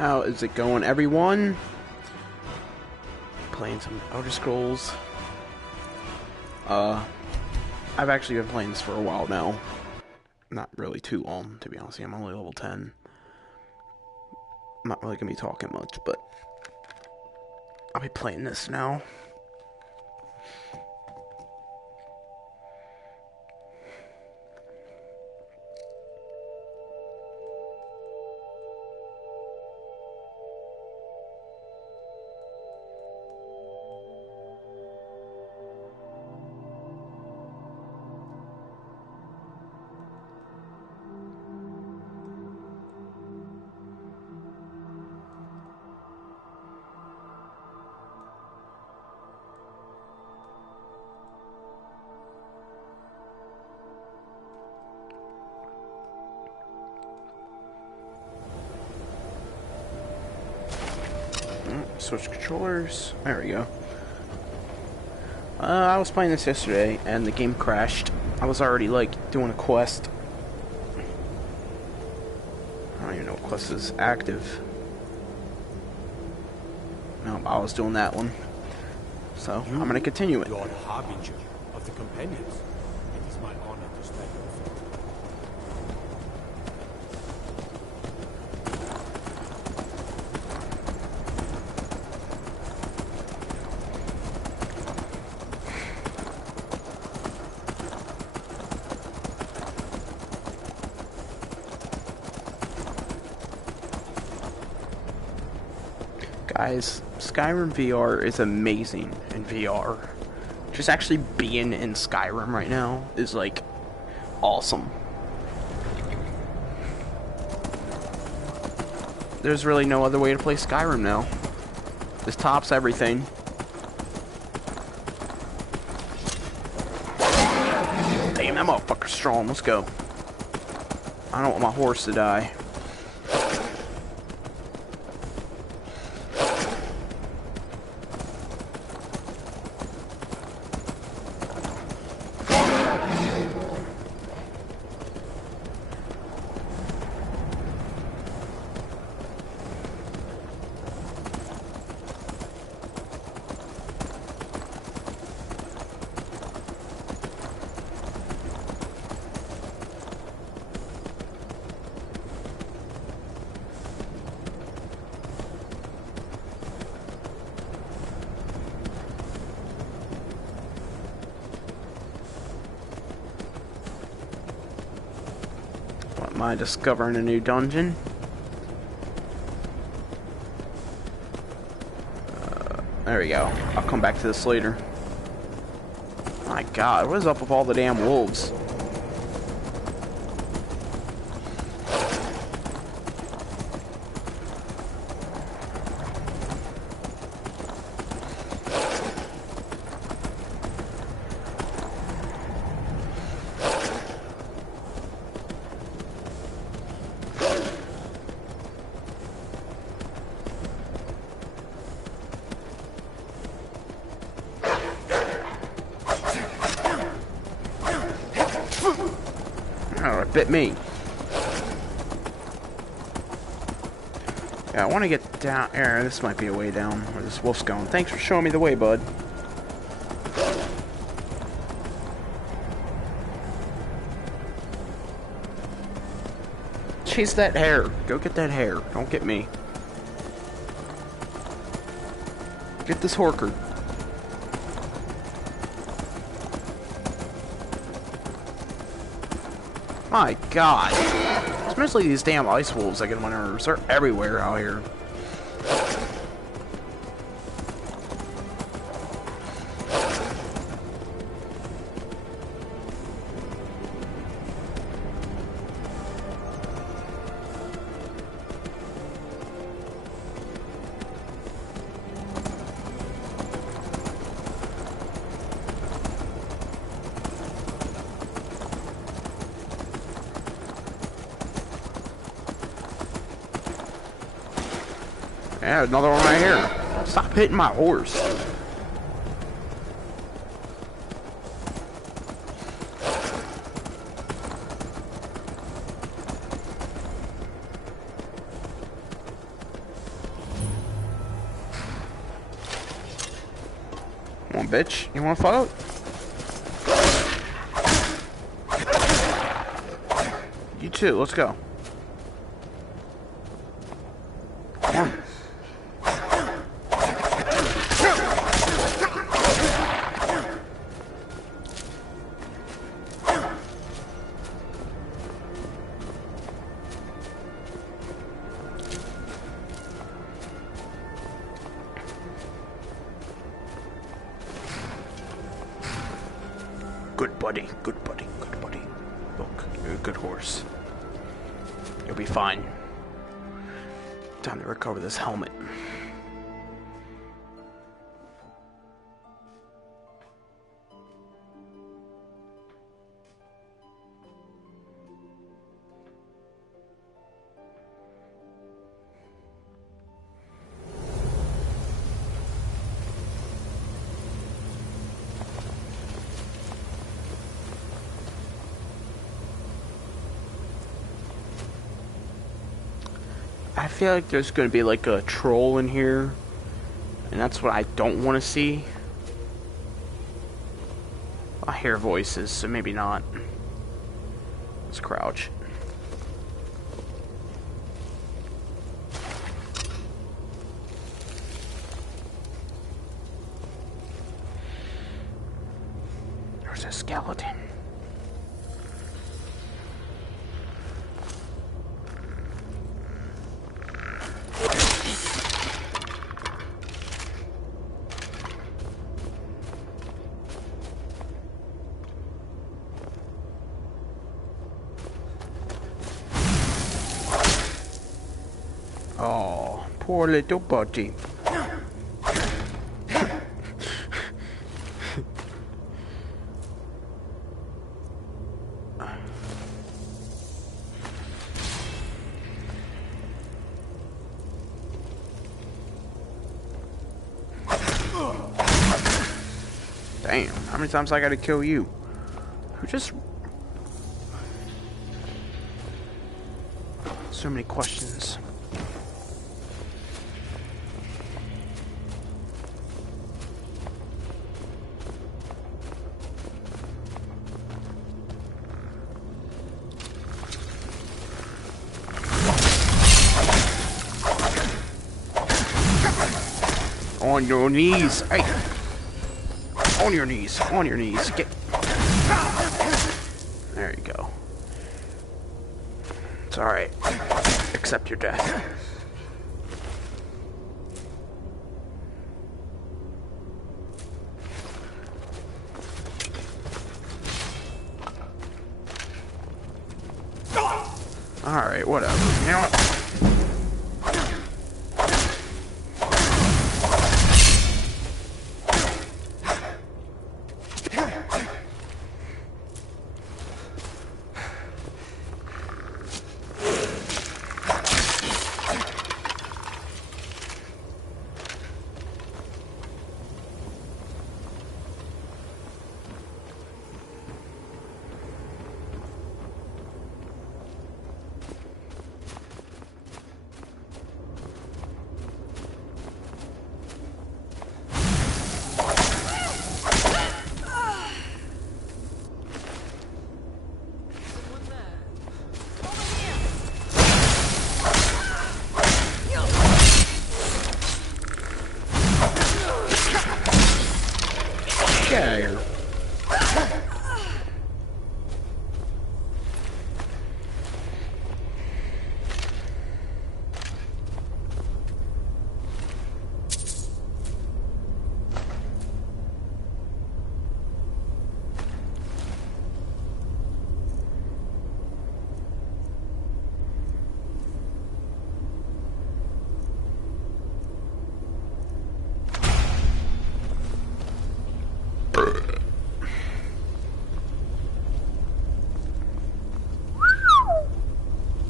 How is it going, everyone? Playing some Elder Scrolls. I've actually been playing this for a while now. Not really too long, to be honest with you. I'm only level 10. I'm not really gonna be talking much, but I'll be playing this now. Switch controllers. There we go. I was playing this yesterday and the game crashed. I was already like doing a quest. I don't even know what quest is active. No, I was doing that one. So I'm gonna continue it. Lord Harbinger of the Companions. It is my honor to stand before you. Guys, Skyrim VR is amazing in VR. Just actually being in Skyrim right now is like awesome. There's really no other way to play Skyrim now. This tops everything. Damn, that motherfucker's strong. Let's go. I don't want my horse to die. Am I discovering a new dungeon? There we go. I'll come back to this later. My God, what is up with all the damn wolves? Oh, it bit me. Yeah, I want to get down there. This might be a way down where this wolf's going. Thanks for showing me the way, bud. Chase that hare. Go get that hare. Don't get me. Get this horker. My God. Especially these damn ice wolves that get on my nerves. They're everywhere out here. Yeah, another one right here. Stop hitting my horse. bitch. You wanna fight? You too, let's go. Good buddy, good buddy, good buddy. Look, you're a good horse. You'll be fine. Time to recover this helmet. I feel like there's going to be like a troll in here, and that's what I don't want to see. I hear voices, so maybe not. Let's crouch. There's a skeleton. Oh, poor little budgie. Damn, how many times I gotta kill you? Who just... So many questions. On your knees. Hey. On your knees. On your knees. Get. There you go. It's alright. Accept your death. Alright, whatever. You know what? Get out of here.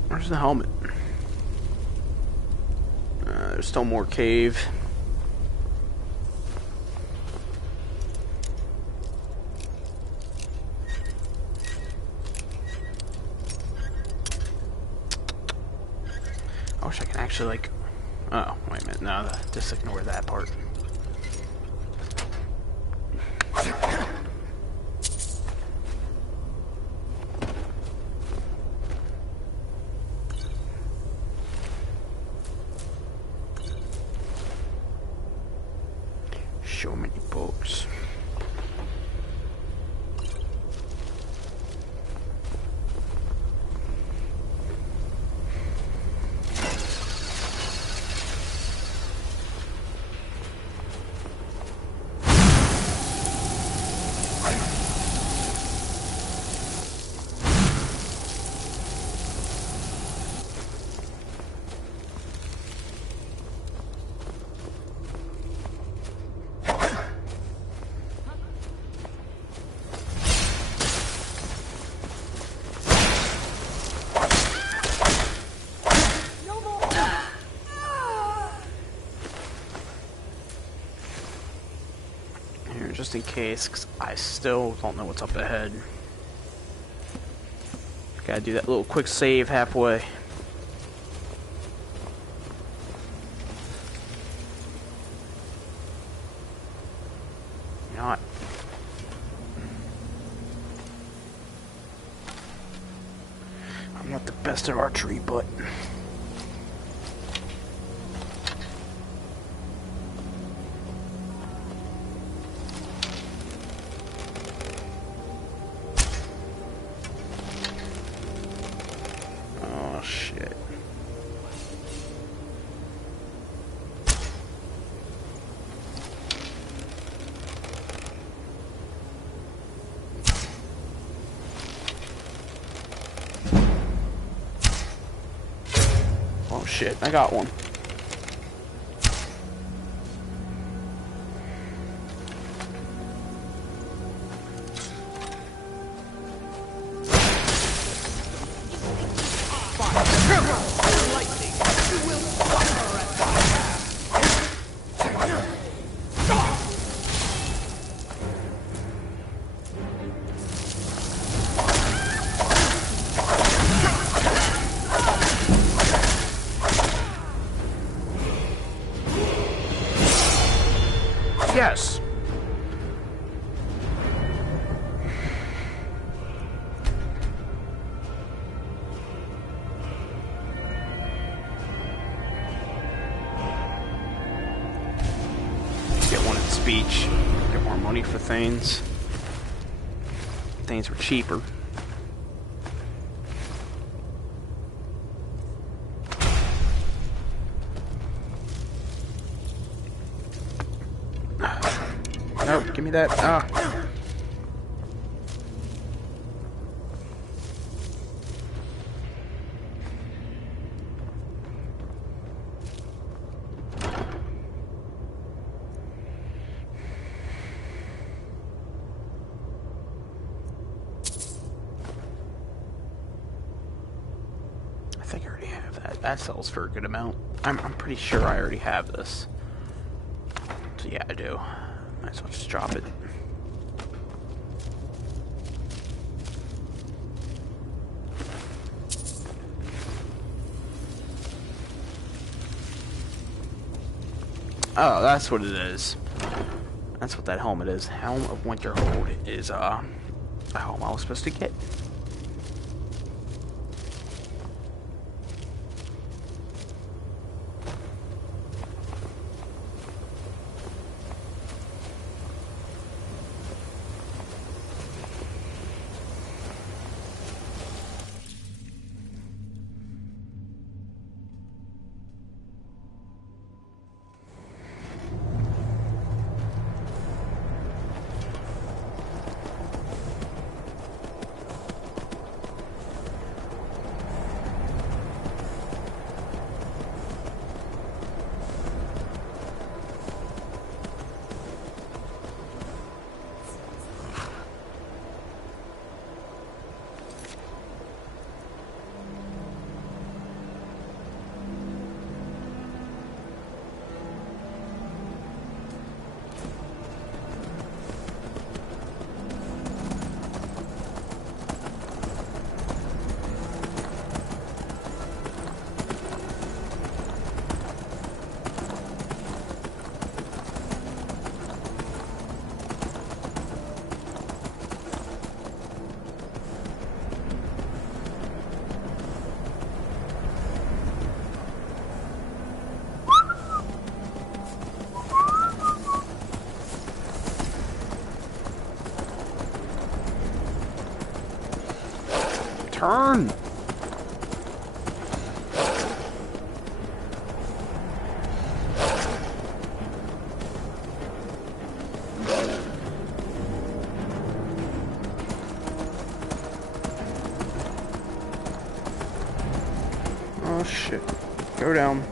Where's the helmet? There's still more cave. I wish I could actually like... Oh, wait a minute. No, just ignore that part. So many books. Just in case, because I still don't know what's up ahead. Gotta do that little quick save halfway. Not. I'm not the best at archery, but... Oh shit, I got one. Yes. Get one in speech. Get more money for things. Things were cheaper. No, give me that. Ah. I think I already have that. That sells for a good amount. I'm pretty sure I already have this. So yeah, I do. Might as well just drop it. Oh, that's what it is. That's what that helmet is. Helm of Winterhold is a helmet I was supposed to get. Turn! Oh shit. Go down.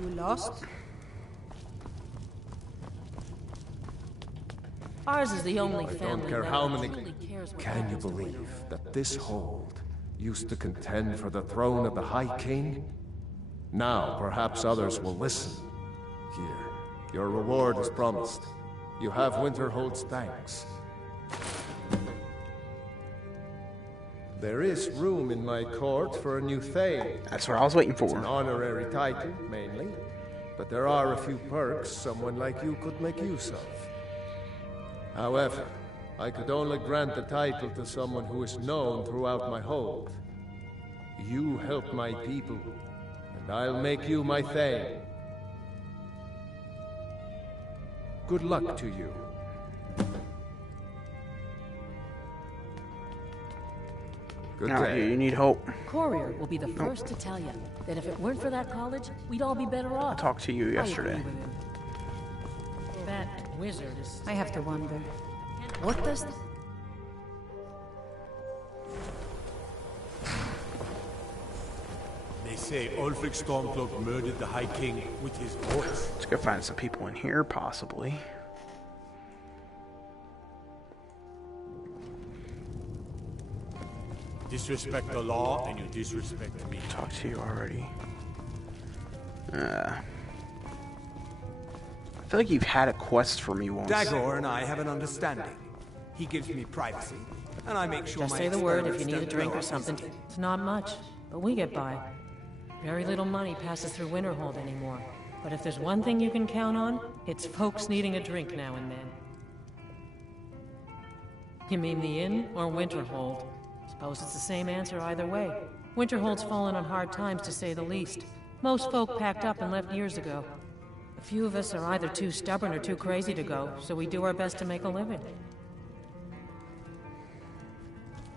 You lost? Ours is the only family. Don't care that how many. truly cares what Can you happens to believe us. that this hold used to contend for the throne of the High King? Now, perhaps others will listen. Here, your reward is promised. You have Winterhold's thanks. There is room in my court for a new Thane. That's what I was waiting It's an for. honorary title, mainly. But there are a few perks someone like you could make use of. However, I could only grant the title to someone who is known throughout my hold. You help my people, and I'll make you my Thane. Good luck to you. Good Now, day. you need hope. Courier will be the first to tell you that if it weren't for that college, we'd all be better off. I talked to you I yesterday. agree with him. That wizard is... I have to wonder. What does... They say Ulfric Stormcloak murdered the High King with his voice. Let's go find some people in here, possibly. Disrespect the law, and you disrespect me. Talked to you already. I feel like you've had a quest for me once. Dagor and I have an understanding. He gives me privacy, and I make sure Just my say the word if you need a experiments drink or don't something. go It's not much, but we get by. Very little money passes through Winterhold anymore. But if there's one thing you can count on, it's folks needing a drink now and then. You mean the inn or Winterhold? Suppose it's the same answer either way. Winterhold's fallen on hard times, to say the least. Most folk packed up and left years ago. A few of us are either too stubborn or too crazy to go, so we do our best to make a living.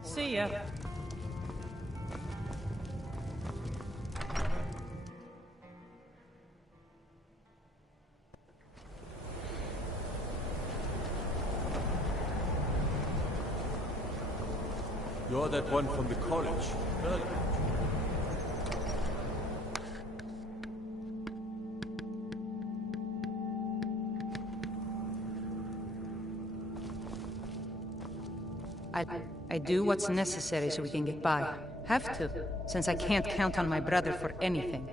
See ya. You're that one from the college. I do what's necessary so we can get by. Have to, since I can't count on my brother for anything.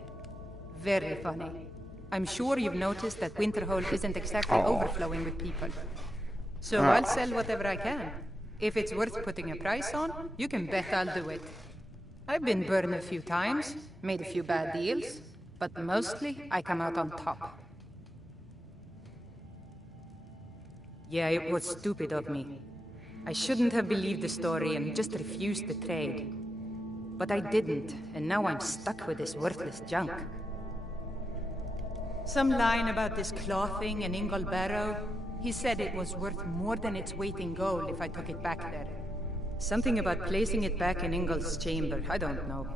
Very funny. I'm sure you've noticed that Winterhold isn't exactly overflowing with people. So I'll sell whatever I can. If it's worth putting a price on, you can bet I'll do it. I've been burned a few times, made a few bad deals, but mostly I come out on top. Yeah, it was stupid of me. I shouldn't have believed the story and just refused the trade. But I didn't, and now I'm stuck with this worthless junk. Some line about this clothing and Ingol Barrow. He said it was worth more than its weight in gold if I took it back there. Something about placing it back in Ingol's chamber, I don't know.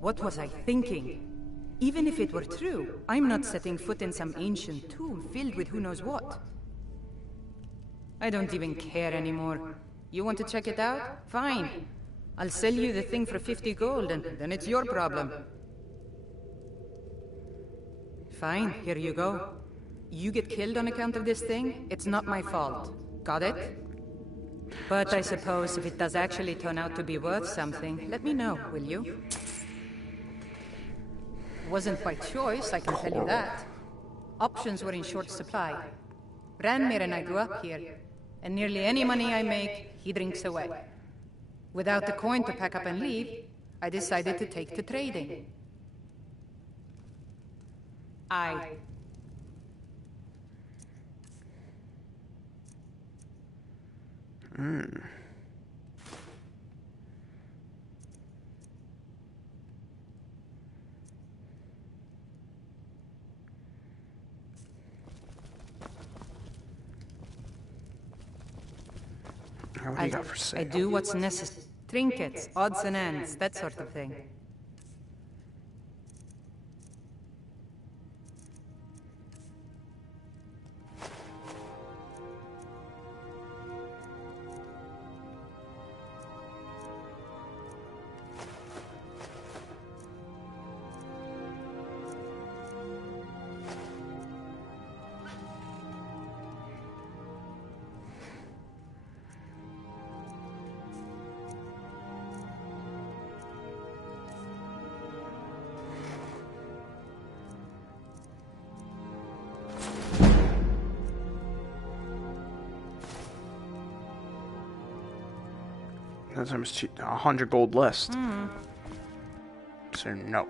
What was I thinking? Even if it were true, I'm not setting foot in some ancient tomb filled with who knows what. I don't even care anymore. You want to check it out? Fine. I'll sell you the thing for 50 gold, and then it's your problem. Fine, here you go. You get killed on account of this thing, it's not my fault. Got it? But I suppose if it does actually turn out to be worth something, let me know, will you? Wasn't by choice, I can tell you that. Options were in short supply. Ranmir and I grew up here, and nearly any money I make, he drinks away. Without the coin to pack up and leave, I decided to take to trading. What do you got for sale? I do what's necessary. Trinkets, odds and ends, that sort of thing. That's almost 100 gold less. So no.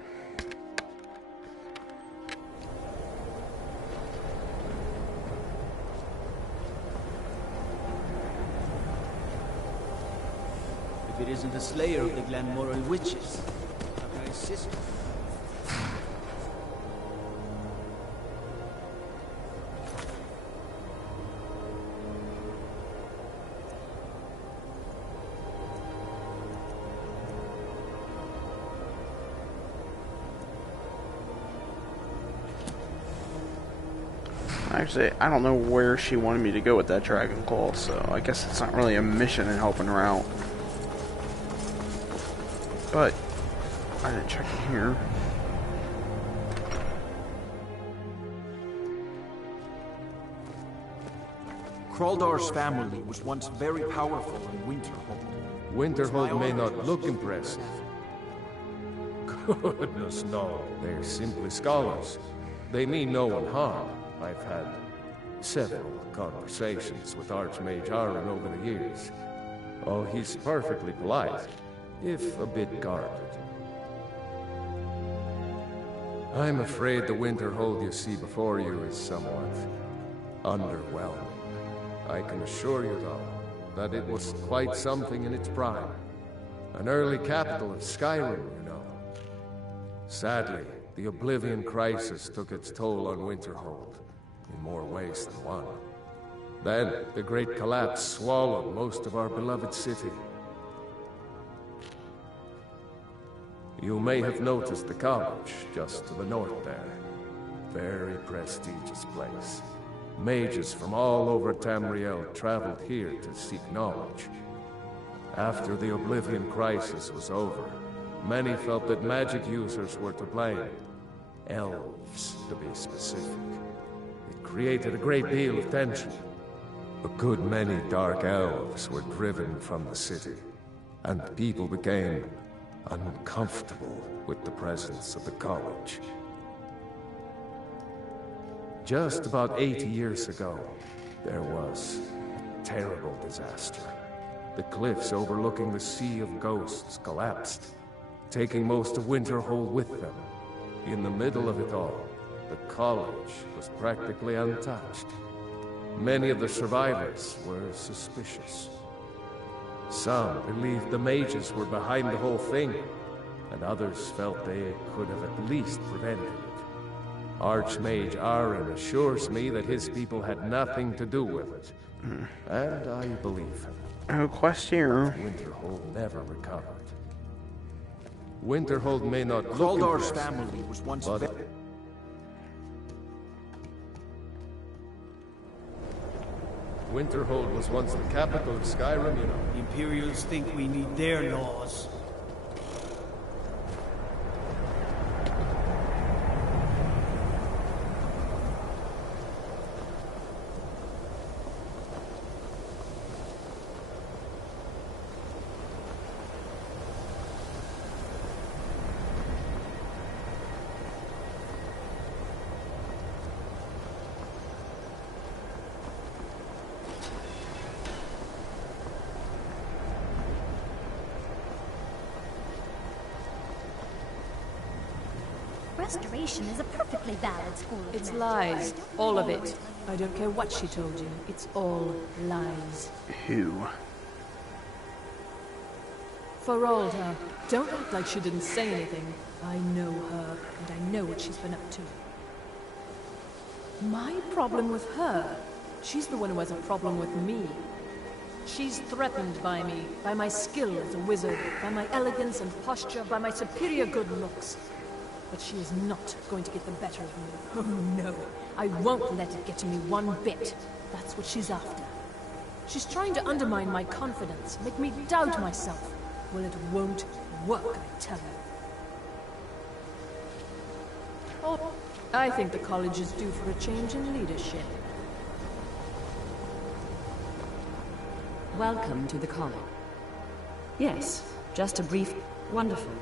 If it isn't the slayer of the Glanmoral witches, how can I assist you? Actually, I don't know where she wanted me to go with that dragon claw, so I guess it's not really a mission in helping her out. But I didn't check in here. Kraldar's family was once very powerful in Winterhold. Winterhold may not look impressive. Goodness, no. They're simply scholars. They mean no one harm. I've had several conversations with Archmage Aaron over the years. Oh, he's perfectly polite, if a bit guarded. I'm afraid the Winterhold you see before you is somewhat underwhelming. I can assure you, though, that it was quite something in its prime. An early capital of Skyrim, you know. Sadly, the Oblivion Crisis took its toll on Winterhold, in more ways than one. Then, the Great Collapse swallowed most of our beloved city. You may have noticed the college just to the north there. Very prestigious place. Mages from all over Tamriel traveled here to seek knowledge. After the Oblivion Crisis was over, many felt that magic users were to blame. Elves, to be specific. It created a great deal of tension. A good many dark elves were driven from the city, and people became uncomfortable with the presence of the college. Just about 80 years ago, there was a terrible disaster. The cliffs overlooking the Sea of Ghosts collapsed, taking most of Winterhold with them. In the middle of it all, the college was practically untouched. Many of the survivors were suspicious. Some believed the mages were behind the whole thing, and others felt they could have at least prevented it. Archmage Aaron assures me that his people had nothing to do with it. And I believe him. Oh, quest here. Winterhold never recovered. Winterhold may not look Kraldar's impressive, family was once but Winterhold was once the capital of Skyrim, you know. The Imperials think we need their laws. Restoration is a perfectly valid school of It's magic. lies. All of it. I don't care what she told you. It's all lies. Who? Feralda, don't act like she didn't say anything. I know her, and I know what she's been up to. My problem with her? She's the one who has a problem with me. She's threatened by me, by my skill as a wizard, by my elegance and posture, by my superior good looks. But she is not going to get the better of me. Oh no, I won't let it get to me one bit. That's what she's after. She's trying to undermine my confidence, make me doubt myself. Well, it won't work, I tell you. Oh, I think the college is due for a change in leadership. Welcome to the college. Yes, just a brief... Wonderful.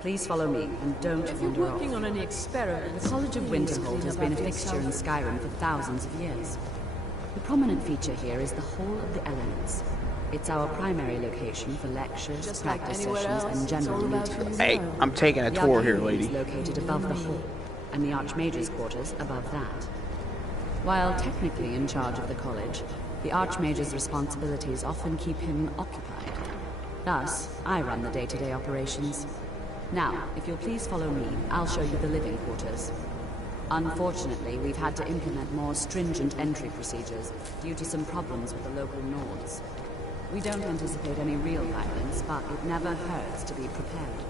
Please follow me, and don't If you're wander off. working on any experiments... The College of please Winterhold clean has up been a after fixture in yourself. Skyrim for thousands of years. The prominent feature here is the Hall of the Elements. It's our primary location for lectures, Just like practice anywhere sessions, else, and it's general all about who meetings. you Hey, know. I'm taking a The tour here, Arcade lady. is located above the hall, and the Archmage's quarters above that. While technically in charge of the college, the Archmage's responsibilities often keep him occupied. Thus, I run the day-to-day operations. Now, if you'll please follow me, I'll show you the living quarters. Unfortunately, we've had to implement more stringent entry procedures due to some problems with the local Nords. We don't anticipate any real violence, but it never hurts to be prepared.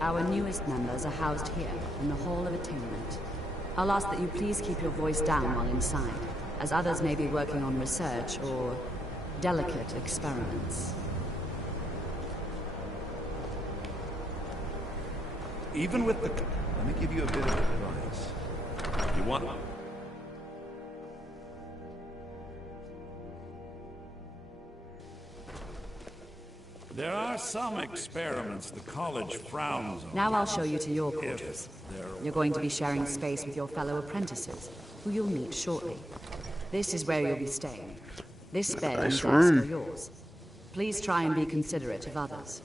Our newest members are housed here, in the Hall of Attainment. I'll ask that you please keep your voice down while inside, as others may be working on research or delicate experiments. Even with the... Let me give you a bit of advice. You want... There are some experiments the college frowns on. Now I'll show you to your quarters. You're going to be sharing space with your fellow apprentices, who you'll meet shortly. This is where you'll be staying. This bed and Nice desk room. are yours. Please try and be considerate of others.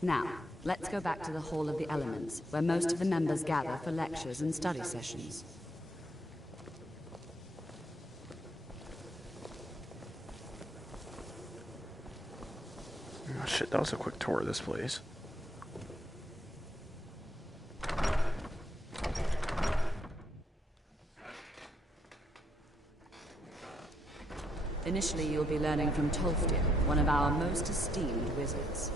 Now, let's go back to the Hall of the Elements, where most of the members gather for lectures and study sessions. Oh, shit, that was a quick tour of this place. Initially, you'll be learning from Tolfdir, one of our most esteemed wizards.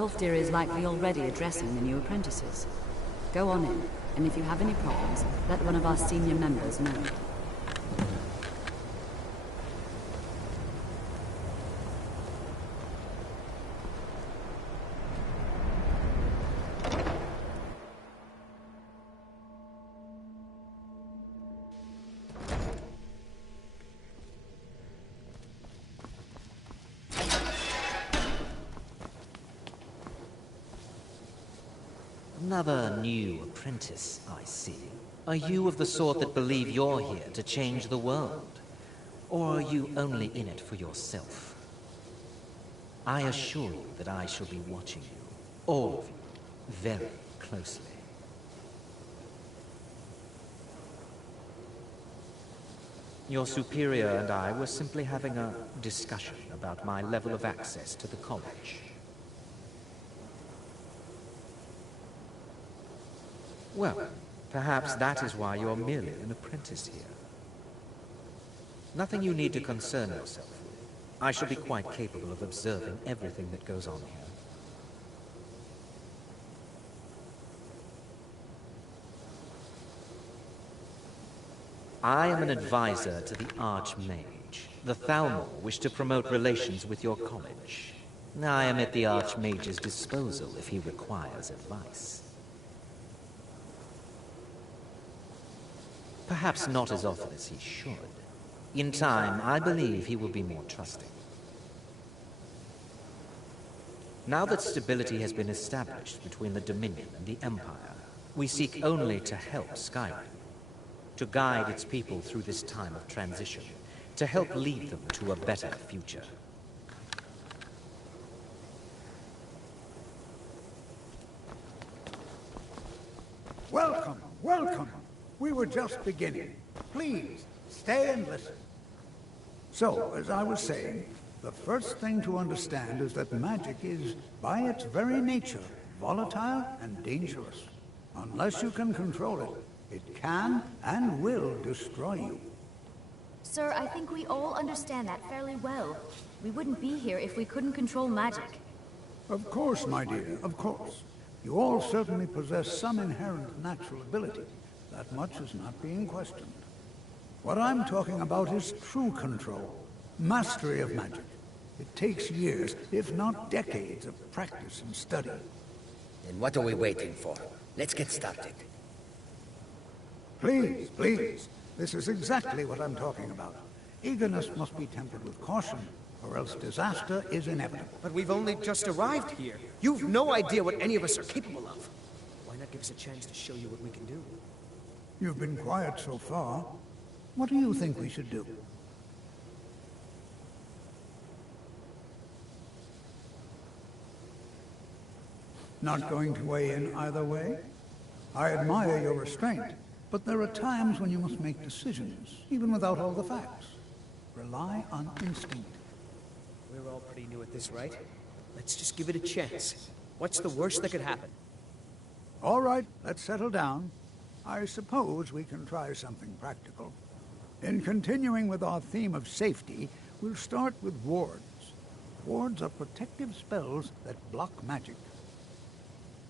Tolfdir is likely already addressing the new apprentices. Go on in, and if you have any problems, let one of our senior members know. Another new apprentice, I see. Are you of the sort that believe you're here to change the world? Or are you only in it for yourself? I assure you that I shall be watching you, all of you, very closely. Your superior and I were simply having a discussion about my level of access to the college. Well, perhaps that is why you're merely an apprentice here. Nothing you need to concern yourself with. I shall be quite capable of observing everything that goes on here. I am an advisor to the Archmage. The Thalmor wish to promote relations with your college. I am at the Archmage's disposal if he requires advice. Perhaps not as often as he should. In time, I believe he will be more trusting. Now that stability has been established between the Dominion and the Empire, we seek only to help Skyrim, to guide its people through this time of transition, to help lead them to a better future. Welcome, welcome. We were just beginning. Please, stay and listen. So, as I was saying, the first thing to understand is that magic is, by its very nature, volatile and dangerous. Unless you can control it, it can and will destroy you. Sir, I think we all understand that fairly well. We wouldn't be here if we couldn't control magic. Of course, my dear, of course. You all certainly possess some inherent natural ability. That much is not being questioned. What I'm talking about is true control, mastery of magic. It takes years, if not decades, of practice and study. Then what are we waiting for? Let's get started. Please, please. This is exactly what I'm talking about. Eagerness must be tempered with caution, or else disaster is inevitable. But we've only just arrived here. You've no idea what any of us are capable of. Why not give us a chance to show you what we can do? You've been quiet so far. What do you think we should do? Not going to weigh in either way? I admire your restraint, but there are times when you must make decisions, even without all the facts. Rely on instinct. We're all pretty new at this, right? Let's just give it a chance. What's the worst that could happen? All right, let's settle down. I suppose we can try something practical. In continuing with our theme of safety, we'll start with wards. Wards are protective spells that block magic.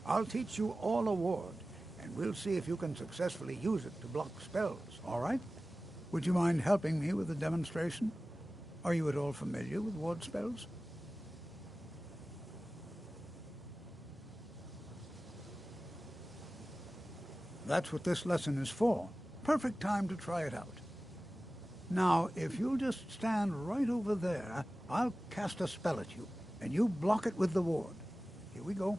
I'll teach you all a ward, and we'll see if you can successfully use it to block spells, all right? Would you mind helping me with the demonstration? Are you at all familiar with ward spells? That's what this lesson is for. Perfect time to try it out. Now, if you'll just stand right over there, I'll cast a spell at you, and you block it with the ward. Here we go.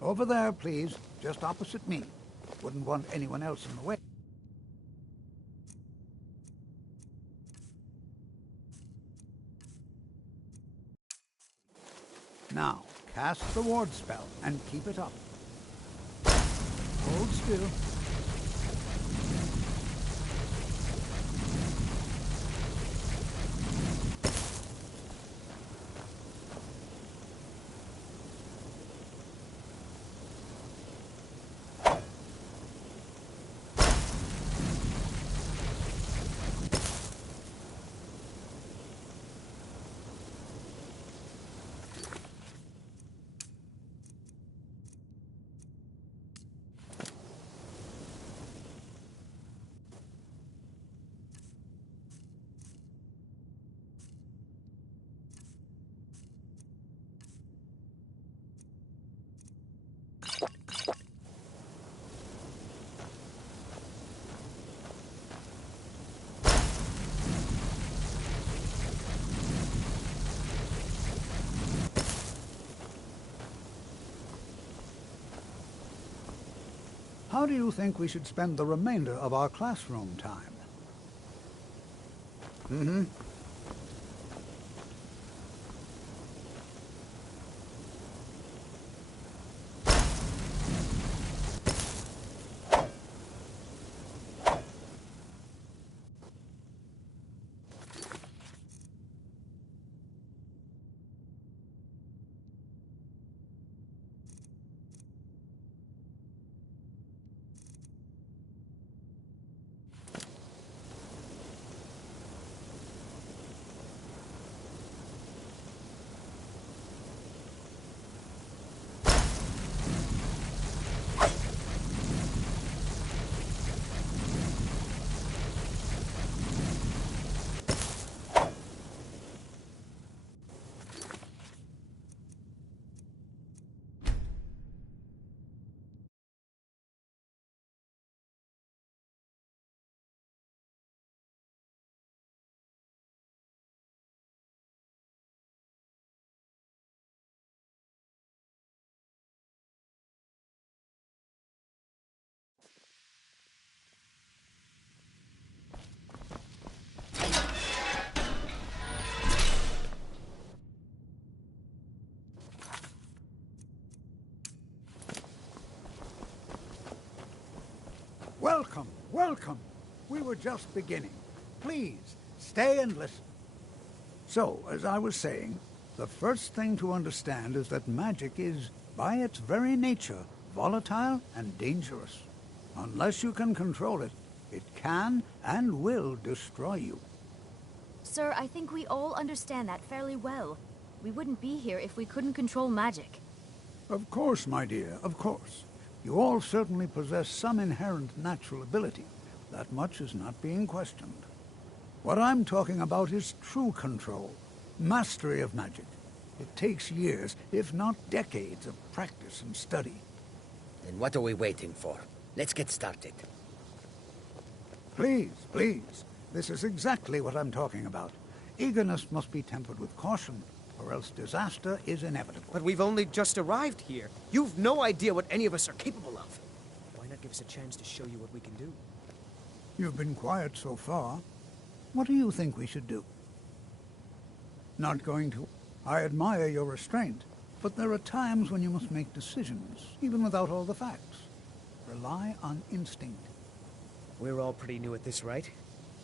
Over there, please, just opposite me. Wouldn't want anyone else in the way. Now, cast the ward spell and keep it up. Hold still. How do you think we should spend the remainder of our classroom time? Welcome, welcome. We were just beginning. Please, stay and listen. So, as I was saying, the first thing to understand is that magic is, by its very nature, volatile and dangerous. Unless you can control it, it can and will destroy you. Sir, I think we all understand that fairly well. We wouldn't be here if we couldn't control magic. Of course, my dear, of course. You all certainly possess some inherent natural ability. That much is not being questioned. What I'm talking about is true control, mastery of magic. It takes years, if not decades, of practice and study. Then what are we waiting for? Let's get started. Please, please. This is exactly what I'm talking about. Eagerness must be tempered with caution, or else disaster is inevitable. But we've only just arrived here. You've no idea what any of us are capable of. Why not give us a chance to show you what we can do? You've been quiet so far. What do you think we should do? Not going to. I admire your restraint, but there are times when you must make decisions, even without all the facts. Rely on instinct. We're all pretty new at this, right?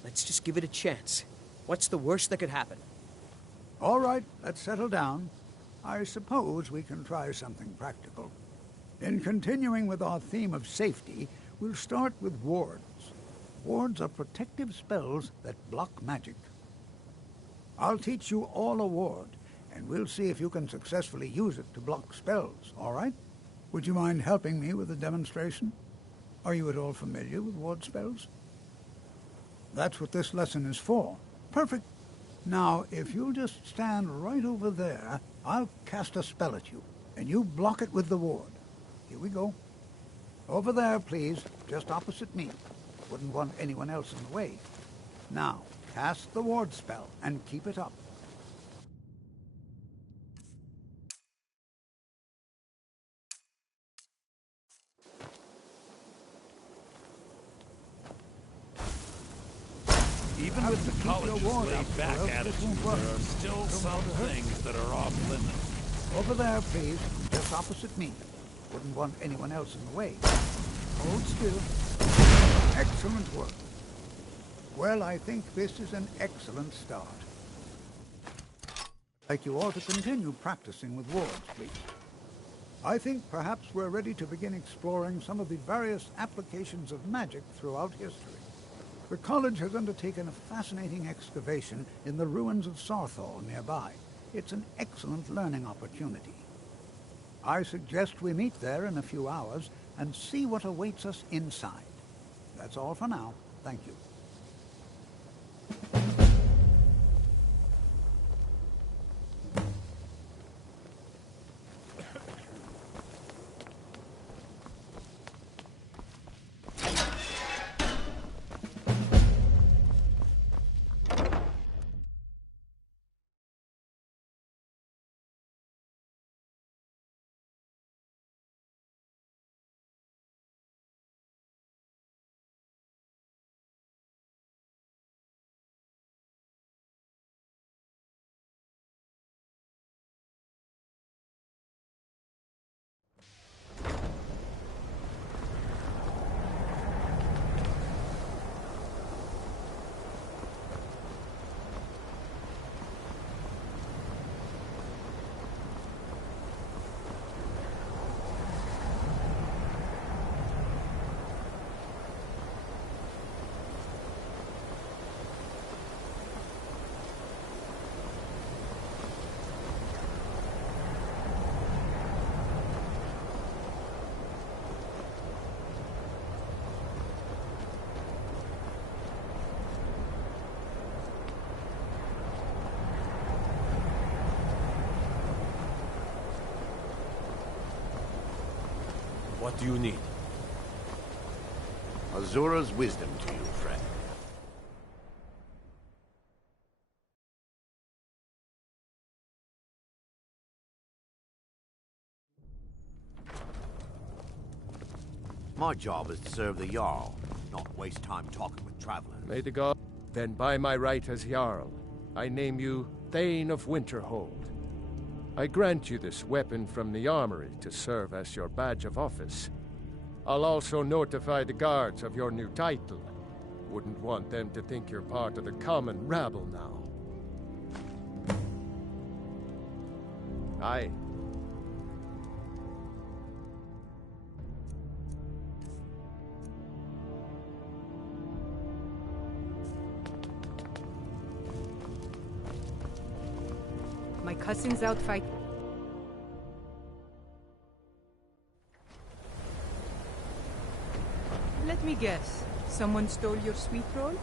Let's just give it a chance. What's the worst that could happen? All right, let's settle down. I suppose we can try something practical. In continuing with our theme of safety, we'll start with wards. Wards are protective spells that block magic. I'll teach you all a ward, and we'll see if you can successfully use it to block spells, all right? Would you mind helping me with a demonstration? Are you at all familiar with ward spells? That's what this lesson is for. Perfect. Now, if you'll just stand right over there, I'll cast a spell at you, and you block it with the ward. Here we go. Over there, please, just opposite me. Wouldn't want anyone else in the way. Now, cast the ward spell, and keep it up. Even with the college's laid-back attitude, there are still some things that are off-limits. Over there, please, just opposite me. Wouldn't want anyone else in the way. Hold still. Excellent work. Well, I think this is an excellent start. I'd like you all to continue practicing with wards, please. I think perhaps we're ready to begin exploring some of the various applications of magic throughout history. The college has undertaken a fascinating excavation in the ruins of Sarthal nearby. It's an excellent learning opportunity. I suggest we meet there in a few hours and see what awaits us inside. That's all for now. Thank you. What do you need? Azura's wisdom to you, friend. My job is to serve the Jarl, not waste time talking with travelers. May the god... Then by my right as Jarl, I name you Thane of Winterhold. I grant you this weapon from the armory to serve as your badge of office. I'll also notify the guards of your new title. Wouldn't want them to think you're part of the common rabble now. Aye. My cousin's out fighting. Let me guess. Someone stole your sweet roll?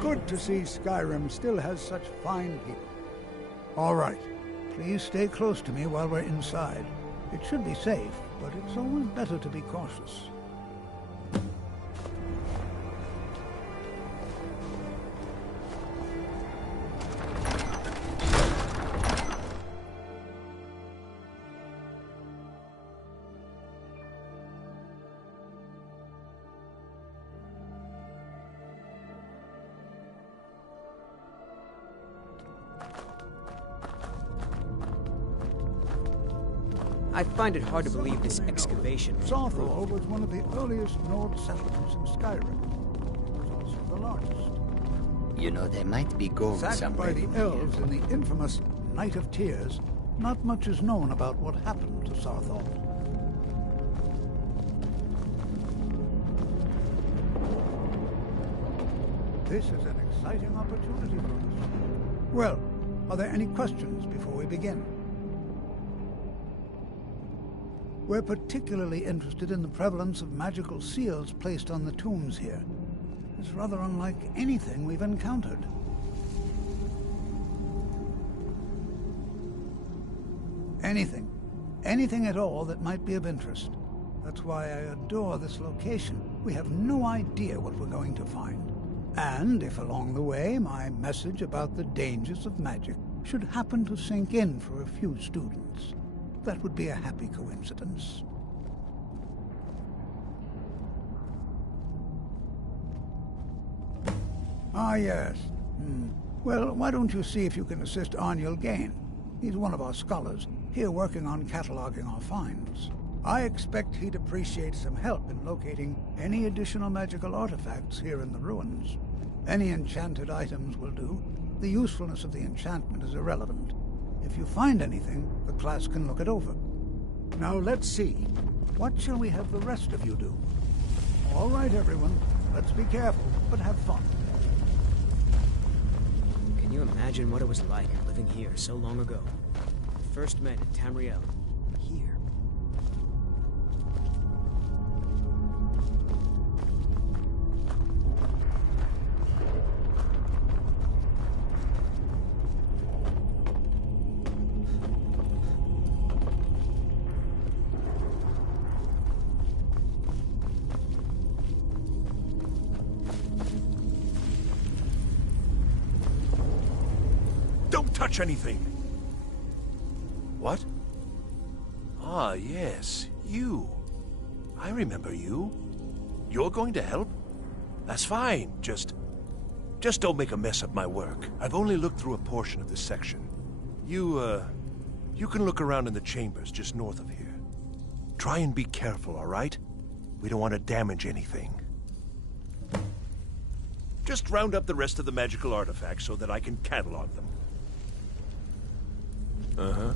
Good to see Skyrim still has such fine people. All right. Please stay close to me while we're inside. It should be safe, but it's always better to be cautious. I find it hard to believe this excavation. Sarthor was one of the earliest Nord settlements in Skyrim. It was also the largest. You know, there might be gold Sacked somewhere. by the elves in the infamous Night of Tears, not much is known about what happened to Sarthor. This is an exciting opportunity for us. Well, are there any questions before we begin? We're particularly interested in the prevalence of magical seals placed on the tombs here. It's rather unlike anything we've encountered. Anything. Anything at all that might be of interest. That's why I adore this location. We have no idea what we're going to find. And if along the way my message about the dangers of magic should happen to sink in for a few students, that would be a happy coincidence. Ah, yes. Well, why don't you see if you can assist Arniel Gain? He's one of our scholars, here working on cataloging our finds. I expect he'd appreciate some help in locating any additional magical artifacts here in the ruins. Any enchanted items will do. The usefulness of the enchantment is irrelevant. If you find anything, the class can look it over. Now let's see. What shall we have the rest of you do? All right, everyone. Let's be careful, but have fun. Can you imagine what it was like living here so long ago? First met at Tamriel. Here. Don't touch anything! What? Ah, yes, you. I remember you. You're going to help? That's fine, just don't make a mess of my work. I've only looked through a portion of this section. You can look around in the chambers just north of here. Try and be careful, all right? We don't want to damage anything. Just round up the rest of the magical artifacts so that I can catalog them. Uh-huh.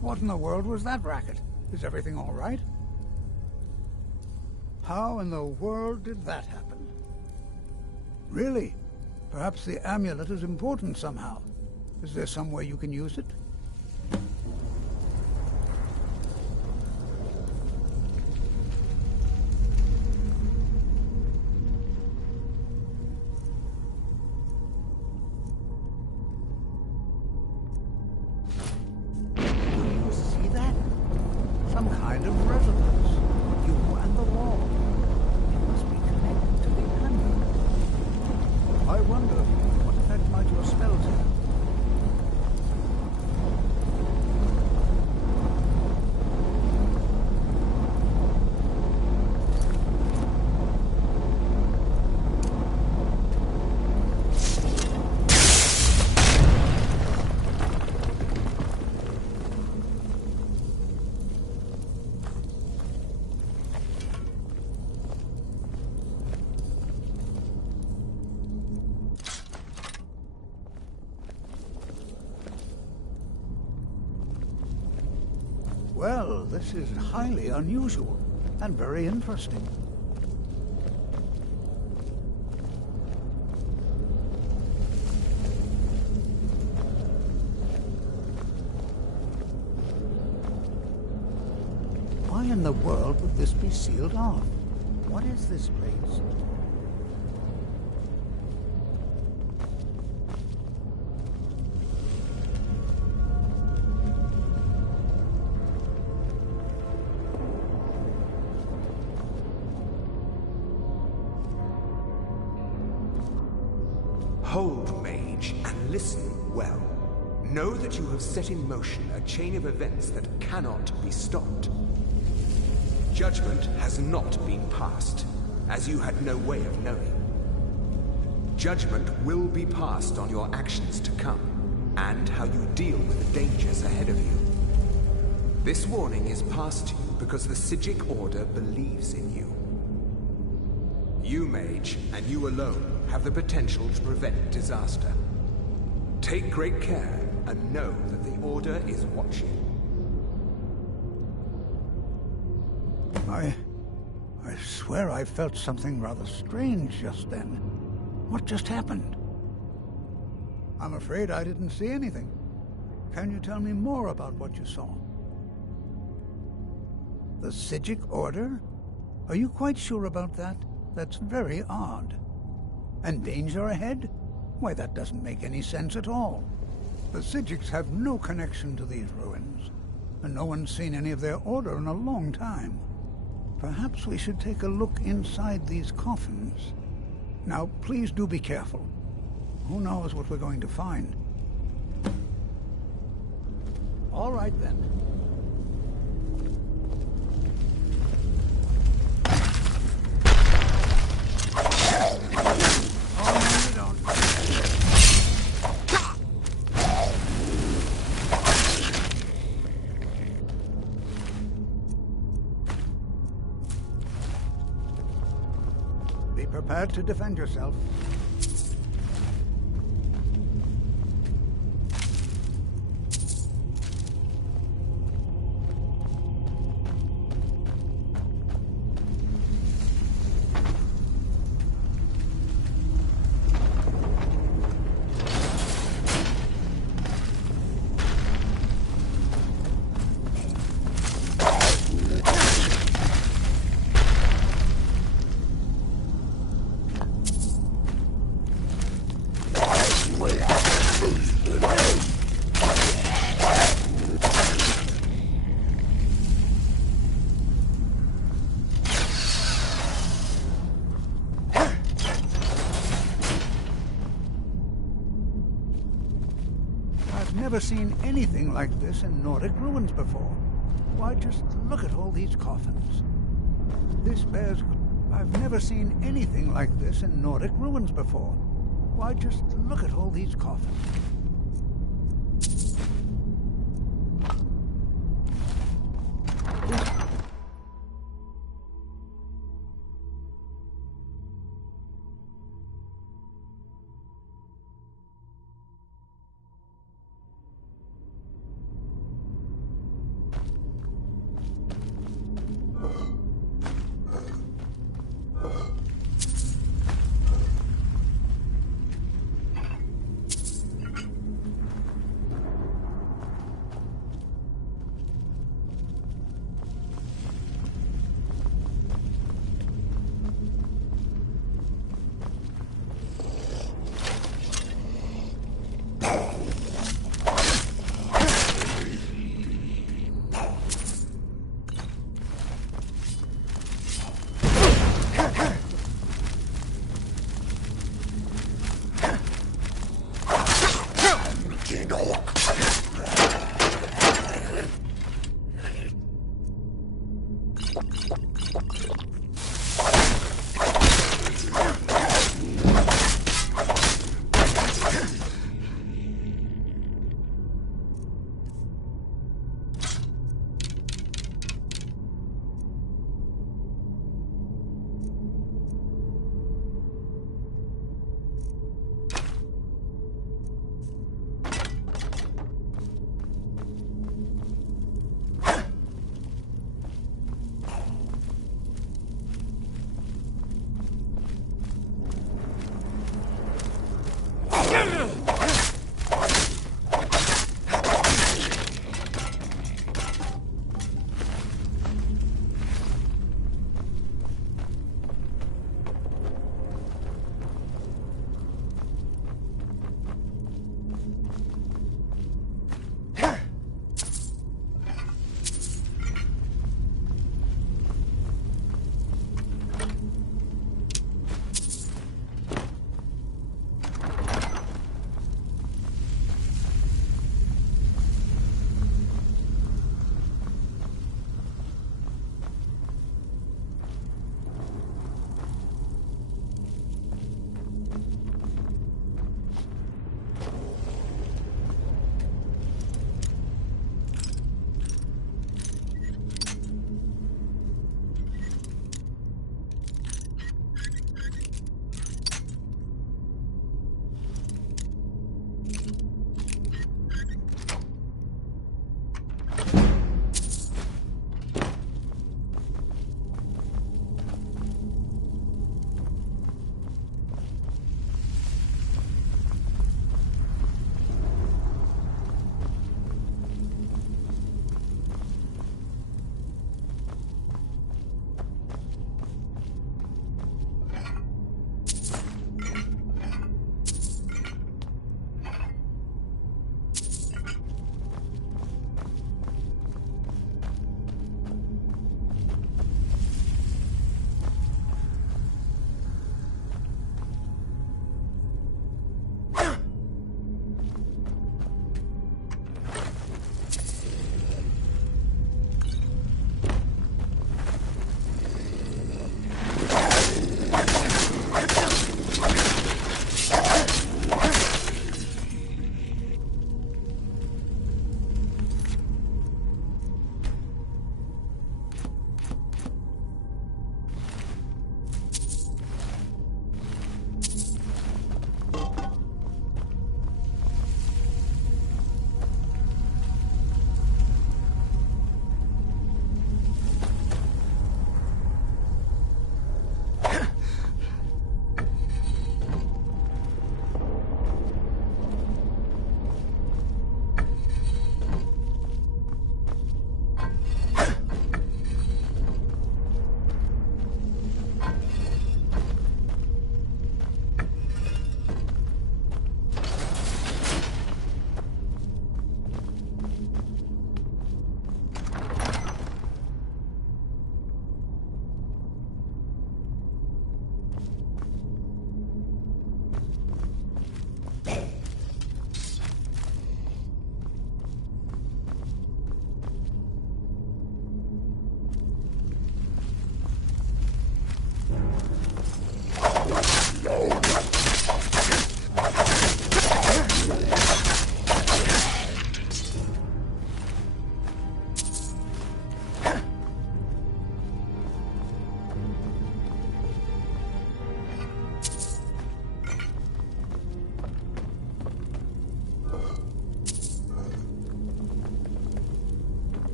What in the world was that racket? Is everything all right? How in the world did that happen? Really? Perhaps the amulet is important somehow. Is there some way you can use it? Well, this is highly unusual and very interesting. Why in the world would this be sealed off? What is this place? Hold, mage, and listen well. Know that you have set in motion a chain of events that cannot be stopped. Judgment has not been passed, as you had no way of knowing. Judgment will be passed on your actions to come, and how you deal with the dangers ahead of you. This warning is passed to you because the Psijic Order believes in you. You, mage, and you alone, have the potential to prevent disaster. Take great care, and know that the Order is watching. I swear I felt something rather strange just then. What just happened? I'm afraid I didn't see anything. Can you tell me more about what you saw? The Psijic Order? Are you quite sure about that? That's very odd. And danger ahead? Why, that doesn't make any sense at all. The Psijics have no connection to these ruins, and no one's seen any of their order in a long time. Perhaps we should take a look inside these coffins. Now, please do be careful. Who knows what we're going to find? All right, then. Be prepared to defend yourself. Never seen anything like this in Nordic ruins before. Why, just look at all these coffins. This bears... I've never seen anything like this in Nordic ruins before. Why, just look at all these coffins.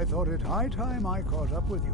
I thought it high time I caught up with you.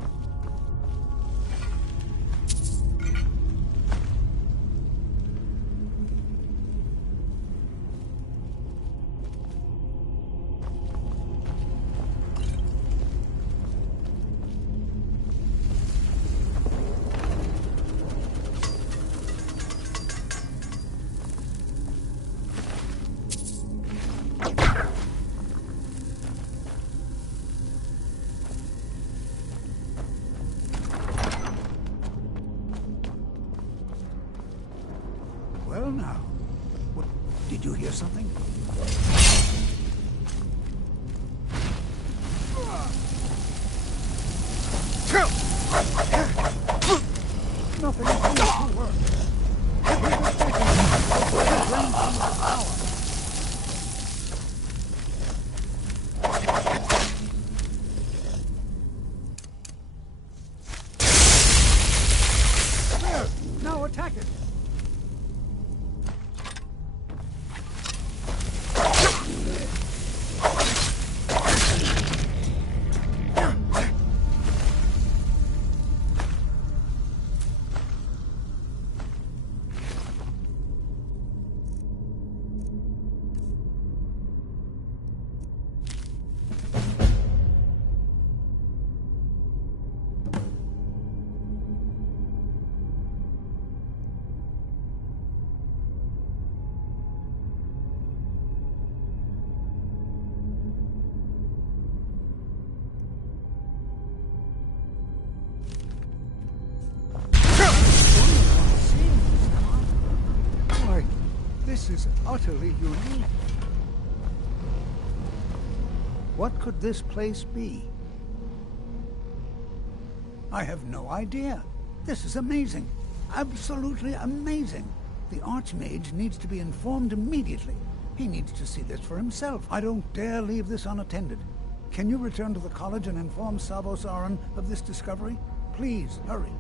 Well now, did you hear something? Nothing seems to work. There! Now attack it! This is utterly unique. What could this place be? I have no idea. This is amazing. Absolutely amazing. The Archmage needs to be informed immediately. He needs to see this for himself. I don't dare leave this unattended. Can you return to the college and inform Savos Aran of this discovery? Please, hurry.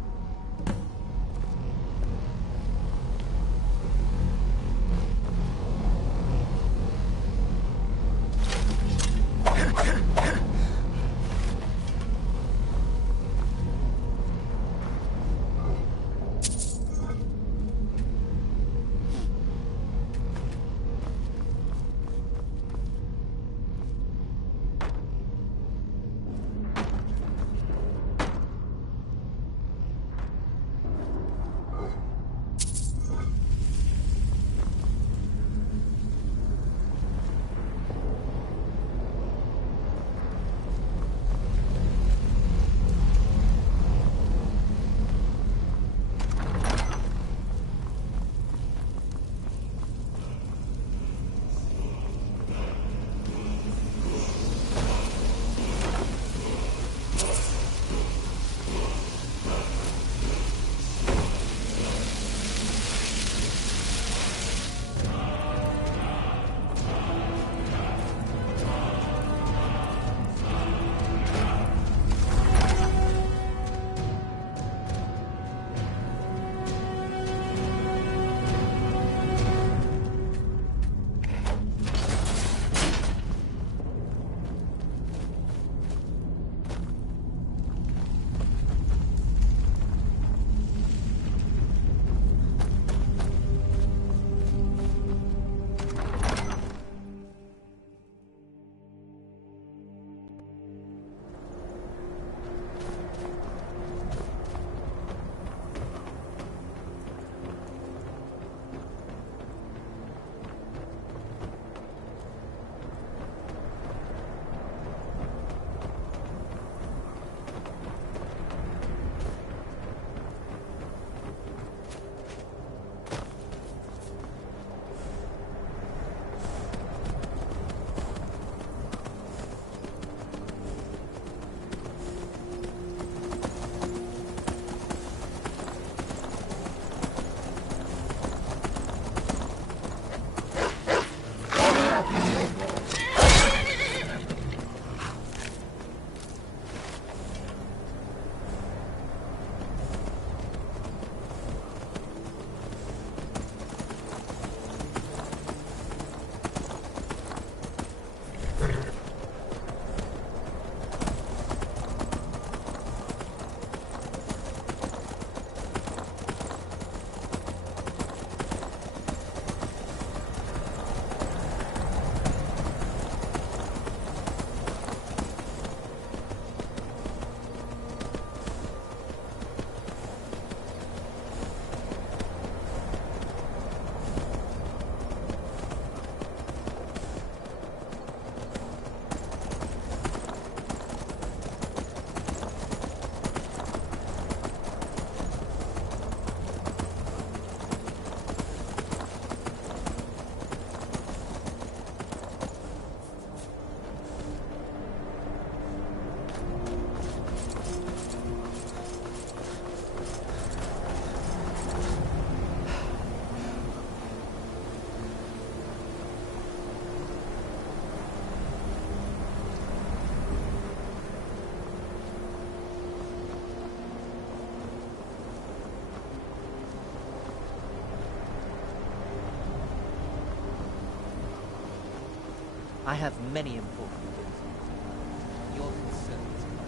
I have many important things. Your concerns are not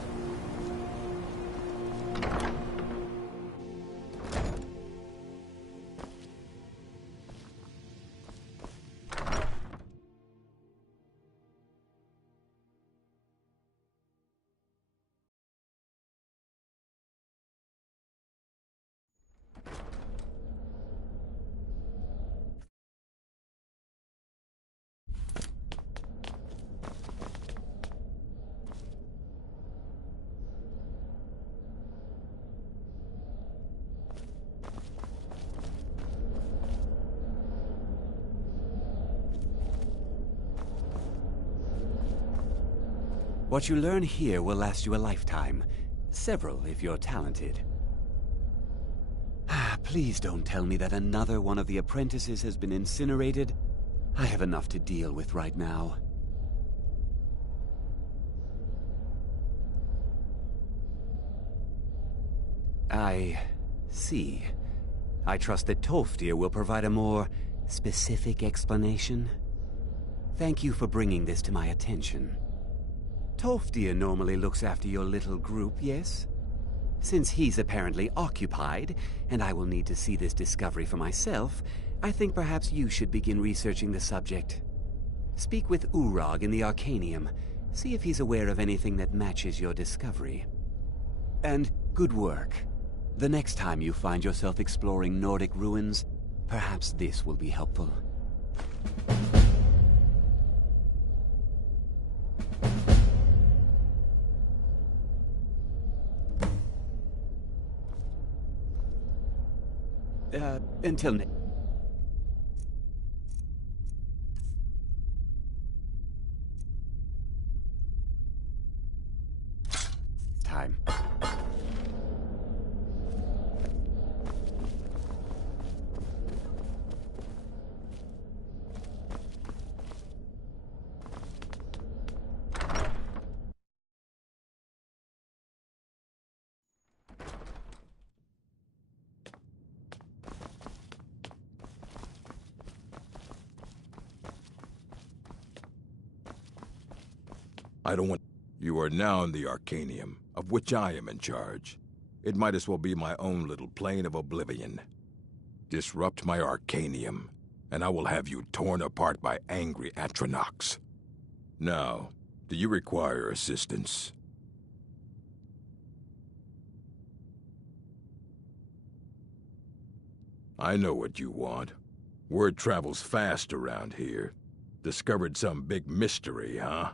What you learn here will last you a lifetime. Several, if you're talented. Please don't tell me that another one of the apprentices has been incinerated. I have enough to deal with right now. I see. I trust that Tolfdir will provide a more specific explanation. Thank you for bringing this to my attention. Tolfdir normally looks after your little group, yes? Since he's apparently occupied, and I will need to see this discovery for myself, I think perhaps you should begin researching the subject. Speak with Urag in the Arcanium. See if he's aware of anything that matches your discovery. And good work. The next time you find yourself exploring Nordic ruins, perhaps this will be helpful. Until next time. I don't want... You are now in the Arcanium, of which I am in charge. It might as well be my own little plane of oblivion. Disrupt my Arcanium, and I will have you torn apart by angry Atronachs. Now, do you require assistance? I know what you want. Word travels fast around here. Discovered some big mystery, huh?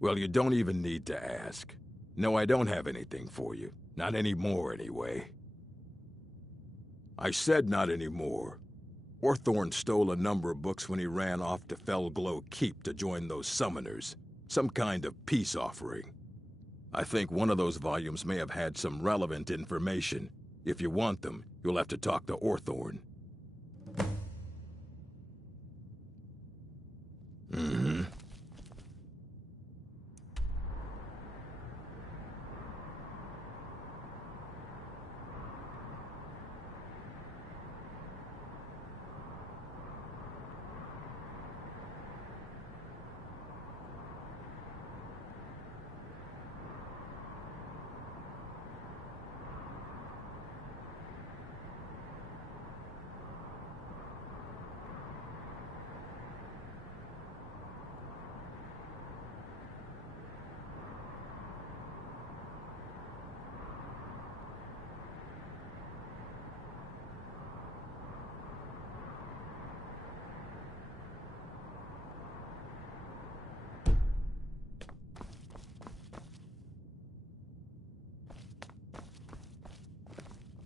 Well, you don't even need to ask. No, I don't have anything for you. Not anymore, anyway. I said not anymore. Orthorn stole a number of books when he ran off to Felglow Keep to join those summoners. Some kind of peace offering. I think one of those volumes may have had some relevant information. If you want them, you'll have to talk to Orthorn. Mm-hmm.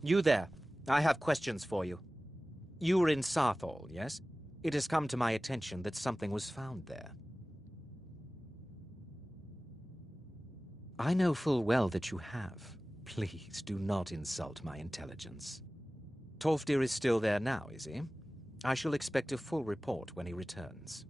You there. I have questions for you. You were in Sarthol, yes? It has come to my attention that something was found there. I know full well that you have. Please do not insult my intelligence. Tolfdir is still there now, is he? I shall expect a full report when he returns.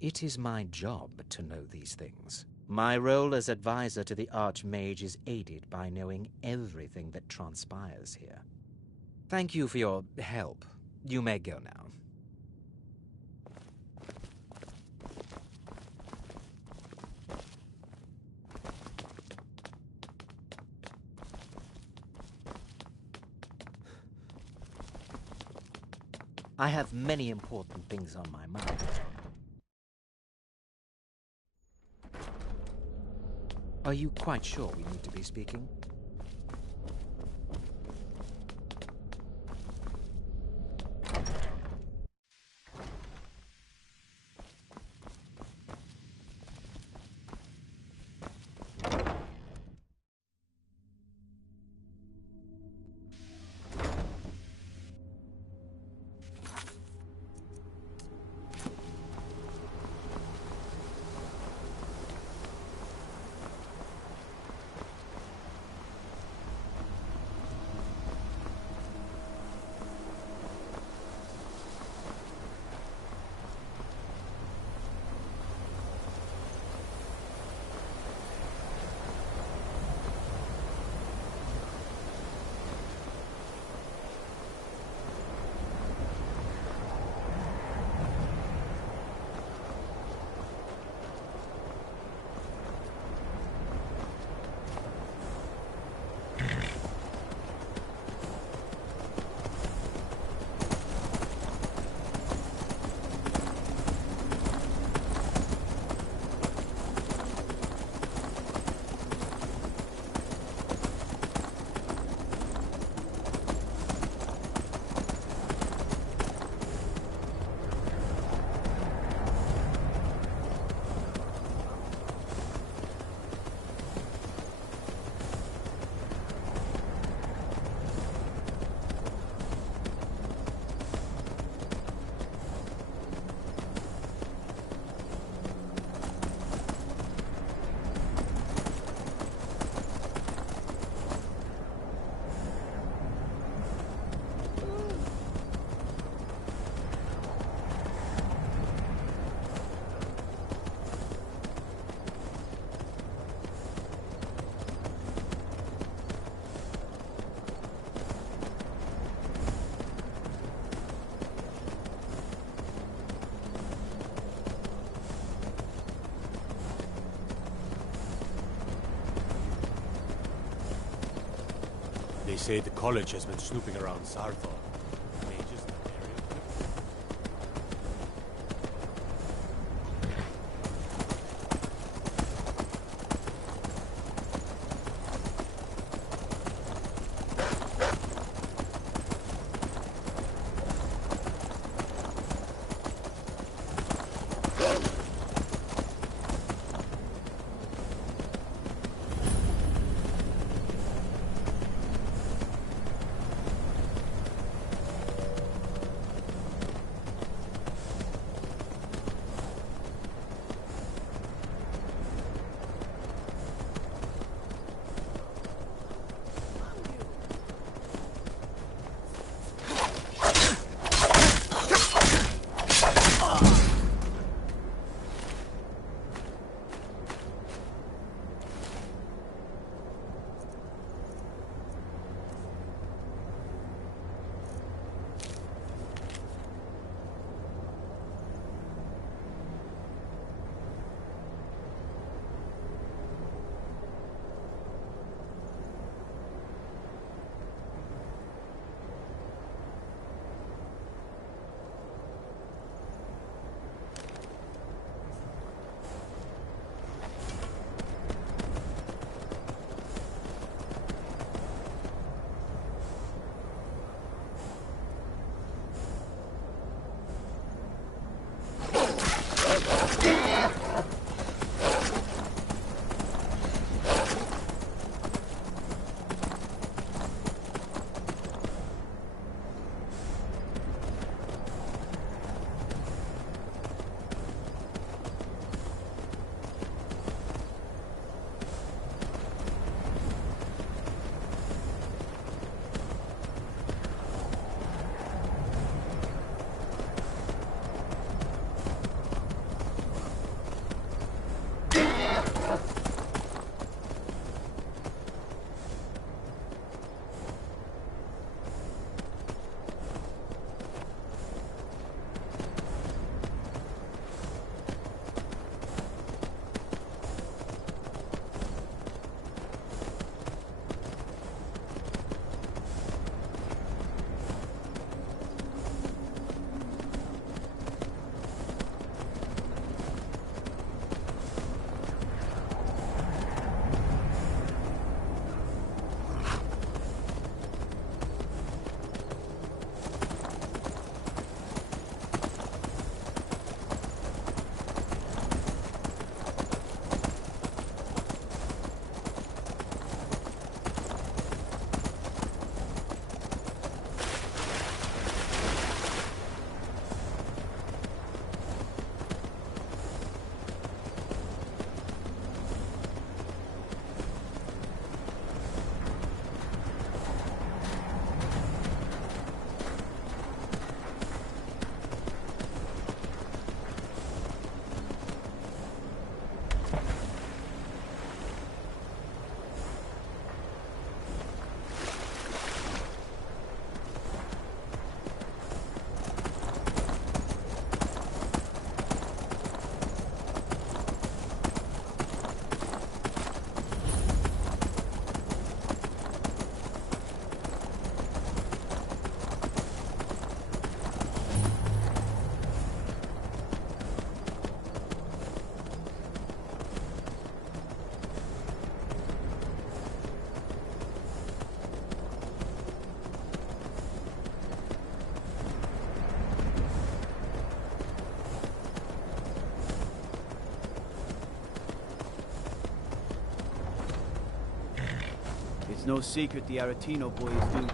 It is my job to know these things. My role as advisor to the Archmage is aided by knowing everything that transpires here. Thank you for your help. You may go now. I have many important things on my mind. Are you quite sure we need to be speaking? They say the college has been snooping around Sarthor. Mages in that area. It's no secret the Aretino boys do.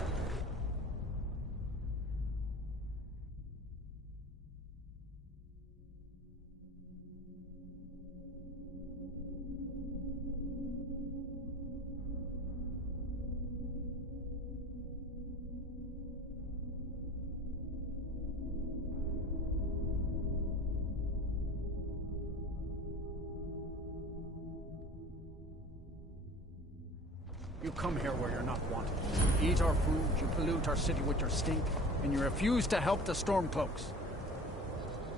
You come here where you're not wanted. You eat our food, you pollute our city with your stink, and you refuse to help the Stormcloaks.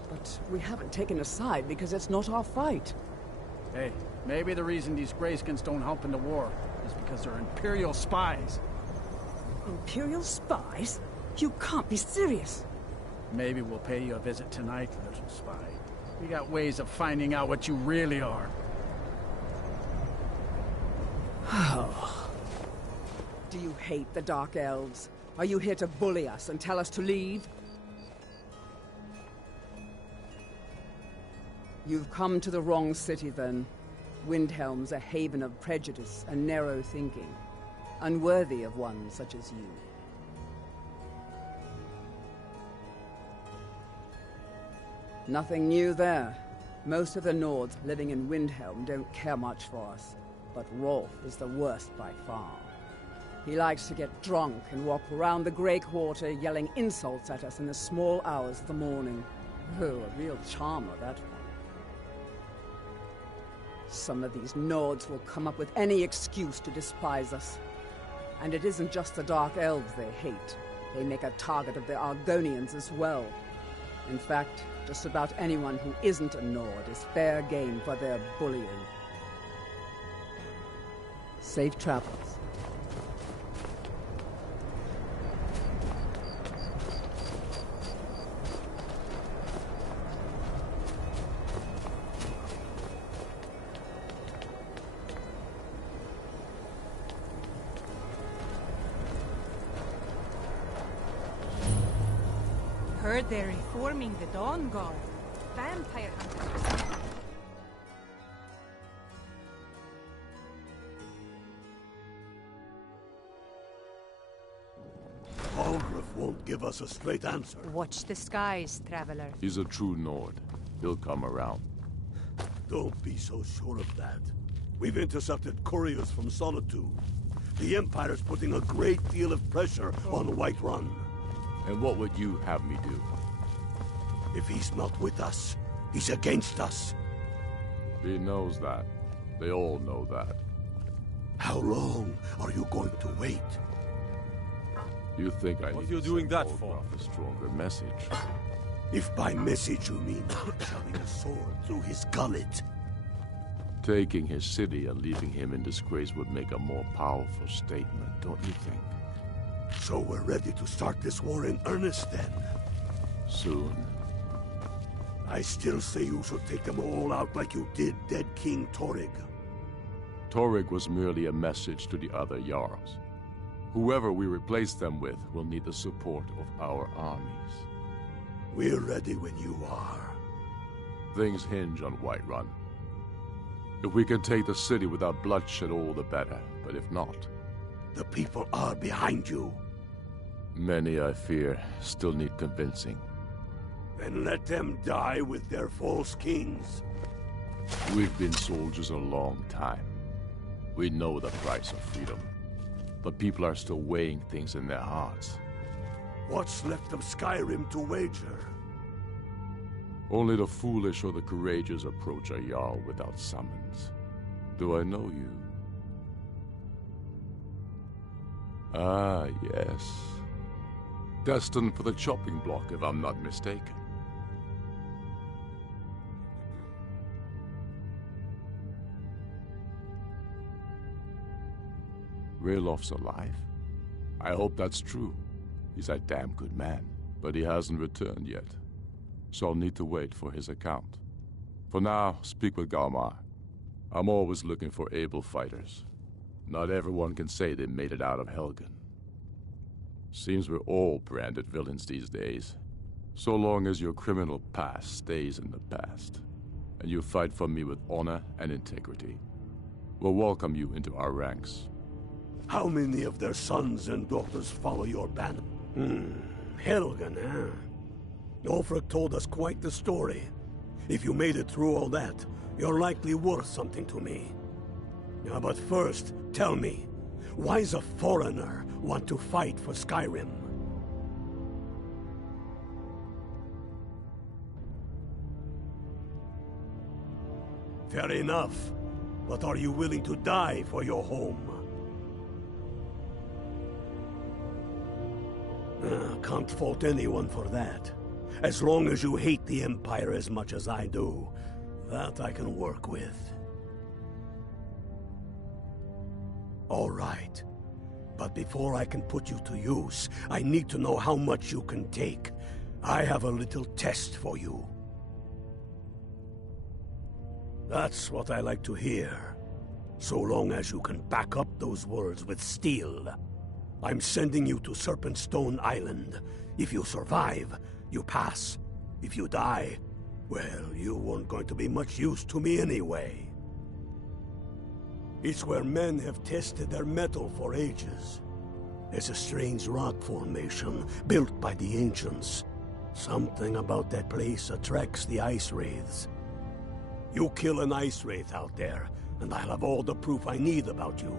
But we haven't taken a side because it's not our fight. Hey, maybe the reason these Greyskins don't help in the war is because they're Imperial spies. Imperial spies? You can't be serious. Maybe we'll pay you a visit tonight, little spy. We got ways of finding out what you really are. Do you hate the Dark Elves? Are you here to bully us and tell us to leave? You've come to the wrong city, then. Windhelm's a haven of prejudice and narrow thinking, unworthy of one such as you. Nothing new there. Most of the Nords living in Windhelm don't care much for us, but Rolf is the worst by far. He likes to get drunk and walk around the Grey Quarter yelling insults at us in the small hours of the morning. Oh, a real charmer, that one. Some of these Nords will come up with any excuse to despise us. And it isn't just the Dark Elves they hate. They make a target of the Argonians as well. In fact, just about anyone who isn't a Nord is fair game for their bullying. Safe travels. Heard they're reforming the Dawn Guard. Vampire hunters. Algrif won't give us a straight answer. Watch the skies, traveler. He's a true Nord. He'll come around. Don't be so sure of that. We've intercepted couriers from Solitude. The Empire's putting a great deal of pressure on Whiterun. And what would you have me do? If he's not with us, he's against us. He knows that. They all know that. How long are you going to wait? You think I What need you to doing send that for? Olgraf a stronger message? If by message you mean shoving a sword through his gullet. Taking his city and leaving him in disgrace would make a more powerful statement, don't you think? So we're ready to start this war in earnest then? Soon. I still say you should take them all out like you did dead King Torrig. Torrig was merely a message to the other Jarls. Whoever we replace them with will need the support of our armies. We're ready when you are. Things hinge on Whiterun. If we can take the city without bloodshed, all the better. But if not... The people are behind you. Many, I fear, still need convincing. Then let them die with their false kings. We've been soldiers a long time. We know the price of freedom. But people are still weighing things in their hearts. What's left of Skyrim to wager? Only the foolish or the courageous approach a Jarl without summons. Do I know you? Ah, yes. Destined for the chopping block, if I'm not mistaken. Raylof's alive? I hope that's true. He's a damn good man, but he hasn't returned yet. So I'll need to wait for his account. For now, speak with Galmar. I'm always looking for able fighters. Not everyone can say they made it out of Helgen. Seems we're all branded villains these days. So long as your criminal past stays in the past, and you fight for me with honor and integrity, we'll welcome you into our ranks. How many of their sons and daughters follow your banner? Helgen, huh? Ulfric told us quite the story. If you made it through all that, you're likely worth something to me. Now, but first, tell me, why does a foreigner want to fight for Skyrim? Fair enough. But are you willing to die for your home? Can't fault anyone for that. As long as you hate the Empire as much as I do, that I can work with. All right. But before I can put you to use, I need to know how much you can take. I have a little test for you. That's what I like to hear. So long as you can back up those words with steel. I'm sending you to Serpentstone Island. If you survive, you pass. If you die, well, you weren't going to be much use to me anyway. It's where men have tested their metal for ages. It's a strange rock formation built by the ancients. Something about that place attracts the ice wraiths. You kill an ice wraith out there, and I'll have all the proof I need about you.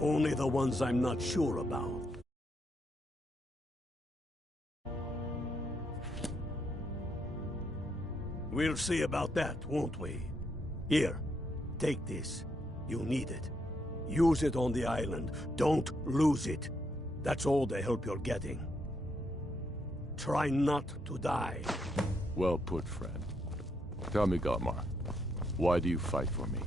Only the ones I'm not sure about. We'll see about that, won't we? Here, take this. You'll need it. Use it on the island. Don't lose it. That's all the help you're getting. Try not to die. Well put, friend. Tell me, Galmar, why do you fight for me?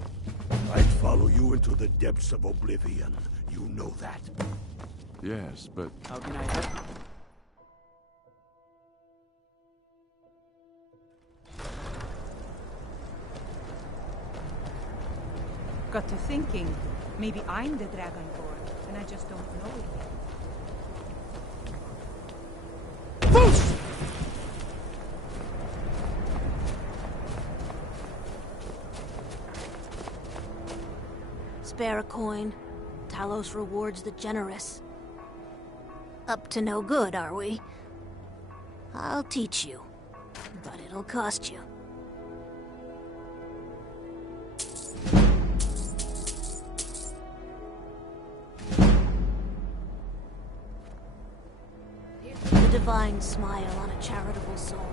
I'd follow you into the depths of oblivion. You know that. Yes, but... How can I help? Got to thinking, maybe I'm the Dragonborn, and I just don't know it yet. Spare a coin. Talos rewards the generous. Up to no good, are we? I'll teach you, but it'll cost you. The divine smile on a charitable soul.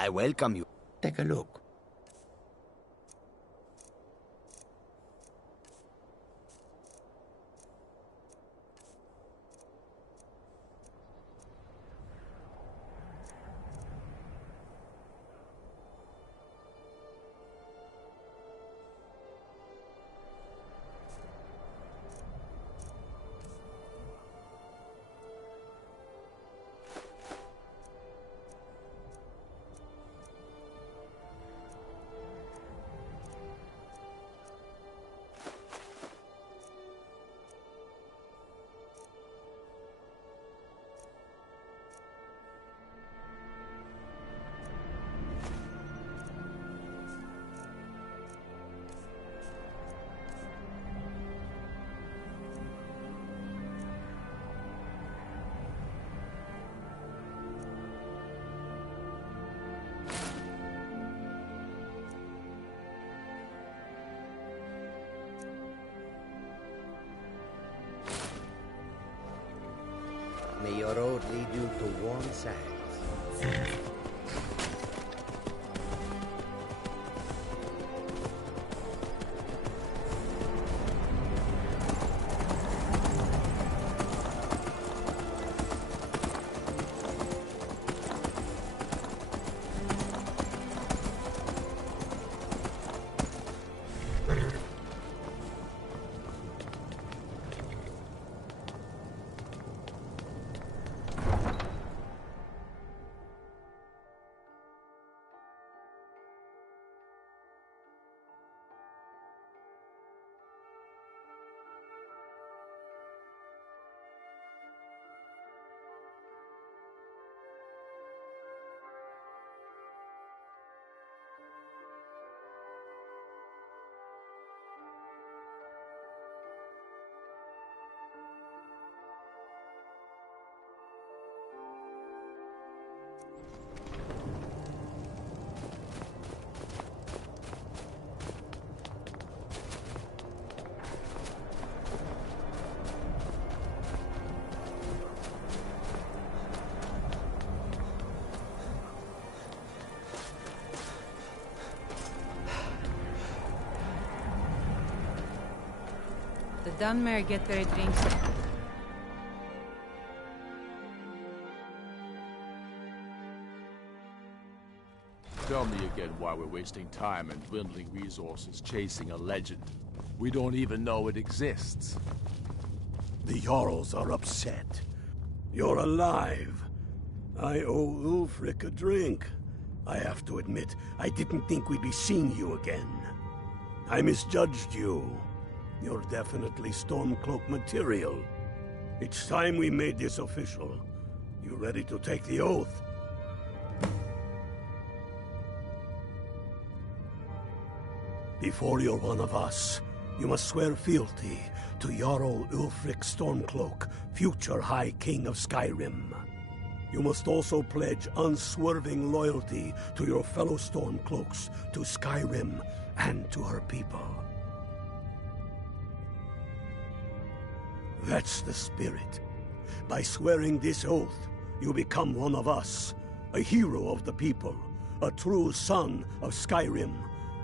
I welcome you. Take a look. May your road lead you to warm sands. The Dunmare get their drinks. Tell me again why we're wasting time and dwindling resources chasing a legend. We don't even know it exists. The Jarls are upset. You're alive. I owe Ulfric a drink. I have to admit, I didn't think we'd be seeing you again. I misjudged you. You're definitely Stormcloak material. It's time we made this official. You ready to take the oath? Before you're one of us, you must swear fealty to Jarl Ulfric Stormcloak, future High King of Skyrim. You must also pledge unswerving loyalty to your fellow Stormcloaks, to Skyrim, and to her people. That's the spirit. By swearing this oath, you become one of us, a hero of the people, a true son of Skyrim,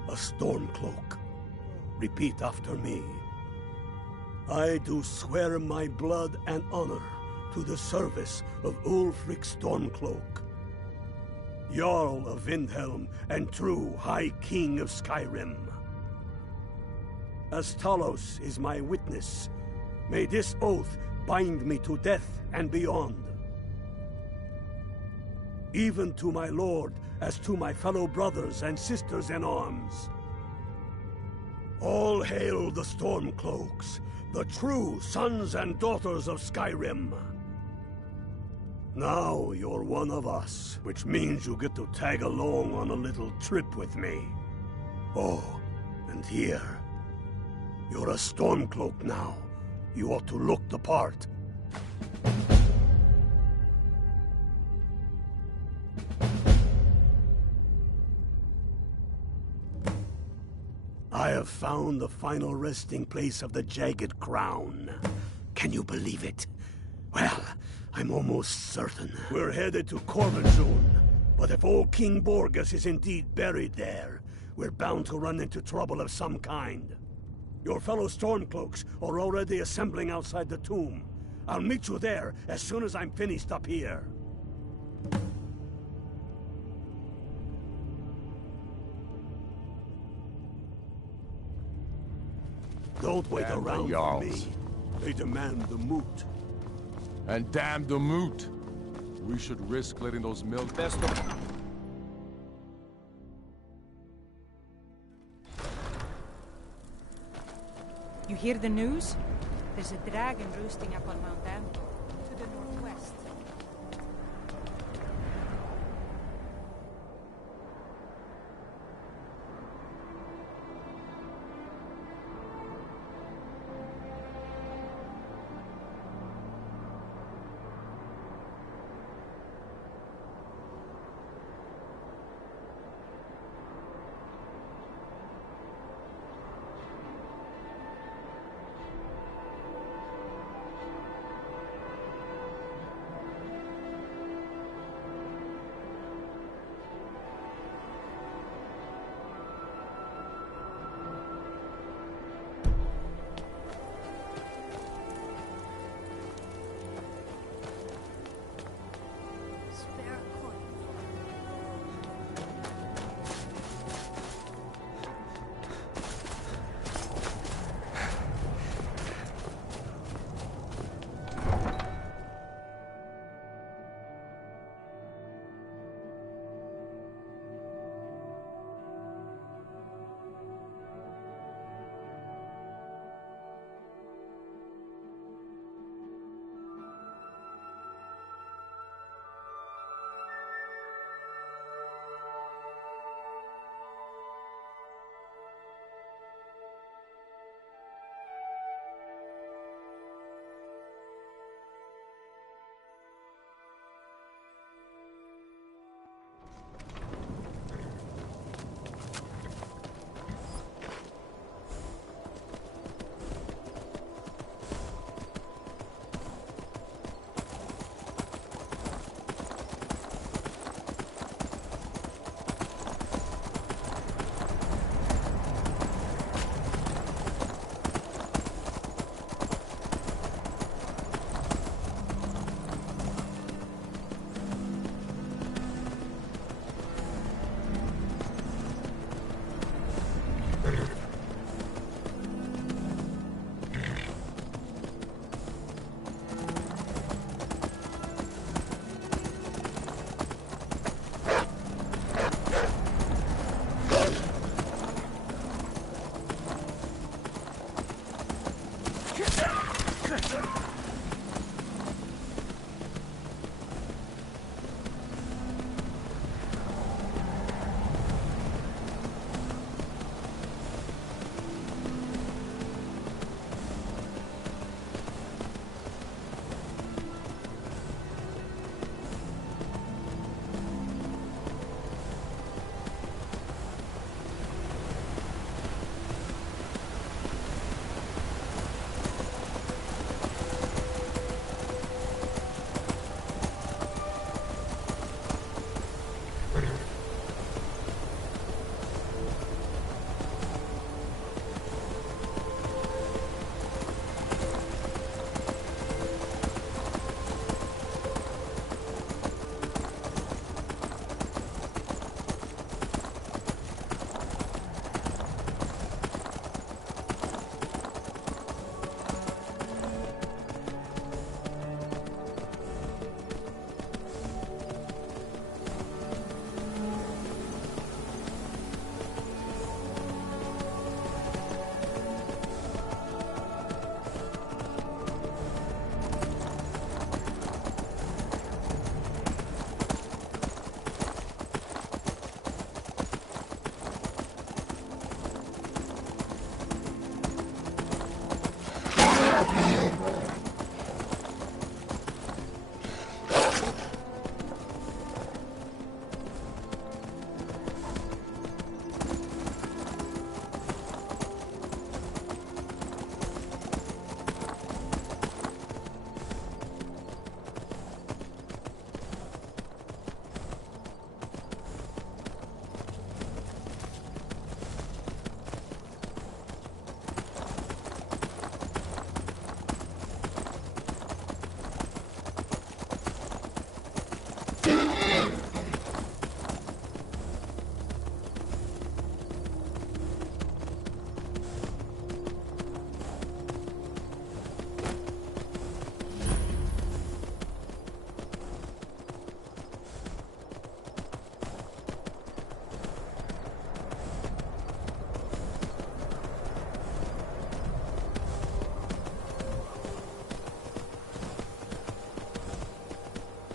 a Stormcloak. Repeat after me. I do swear my blood and honor to the service of Ulfric Stormcloak, Jarl of Windhelm and true High King of Skyrim. As Talos is my witness, may this oath bind me to death and beyond. Even to my lord, as to my fellow brothers and sisters in arms. All hail the Stormcloaks, the true sons and daughters of Skyrim. Now you're one of us, which means you get to tag along on a little trip with me. Oh, and here. You're a Stormcloak now. You ought to look the part. I have found the final resting place of the Jagged Crown. Can you believe it? Well, I'm almost certain. We're headed to Corvinzone. But if old King Borgus is indeed buried there, we're bound to run into trouble of some kind. Your fellow Stormcloaks are already assembling outside the tomb. I'll meet you there as soon as I'm finished up here. Don't wait Damn around the for me. Jarls. They demand the moot. And damn the moot! We should risk letting those milk... You hear the news? There's a dragon roosting up on Mount Antor, to the northwest.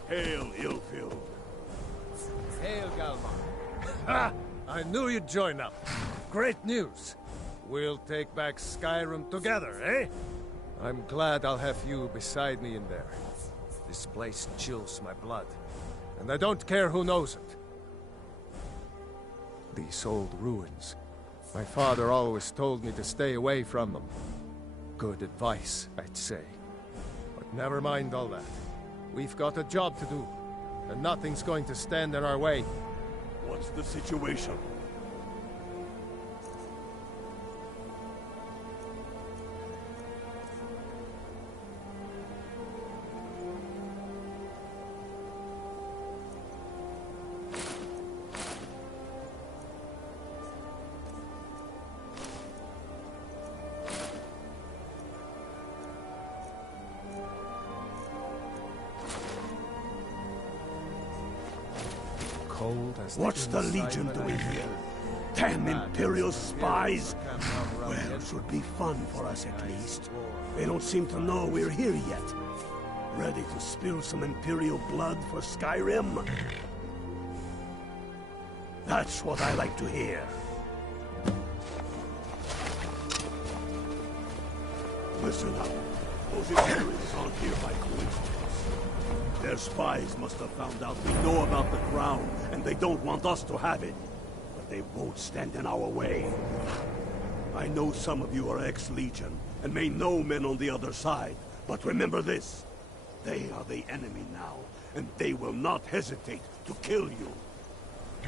Hail, ill-filled. Hail, Galmar. Ha! I knew you'd join up. Great news. We'll take back Skyrim together, eh? I'm glad I'll have you beside me in there. This place chills my blood, and I don't care who knows it. These old ruins. My father always told me to stay away from them. Good advice, I'd say. But never mind all that. We've got a job to do, and nothing's going to stand in our way. What's the situation? What's the Legion doing here? Damn Imperial spies! Well, it should be fun for us at least. They don't seem to know we're here yet. Ready to spill some Imperial blood for Skyrim? That's what I like to hear. Listen up. Those Imperials aren't here by coincidence. Their spies must have found out we know about the crown, and they don't want us to have it. But they won't stand in our way. I know some of you are ex-Legion, and may know men on the other side, but remember this. They are the enemy now, and they will not hesitate to kill you.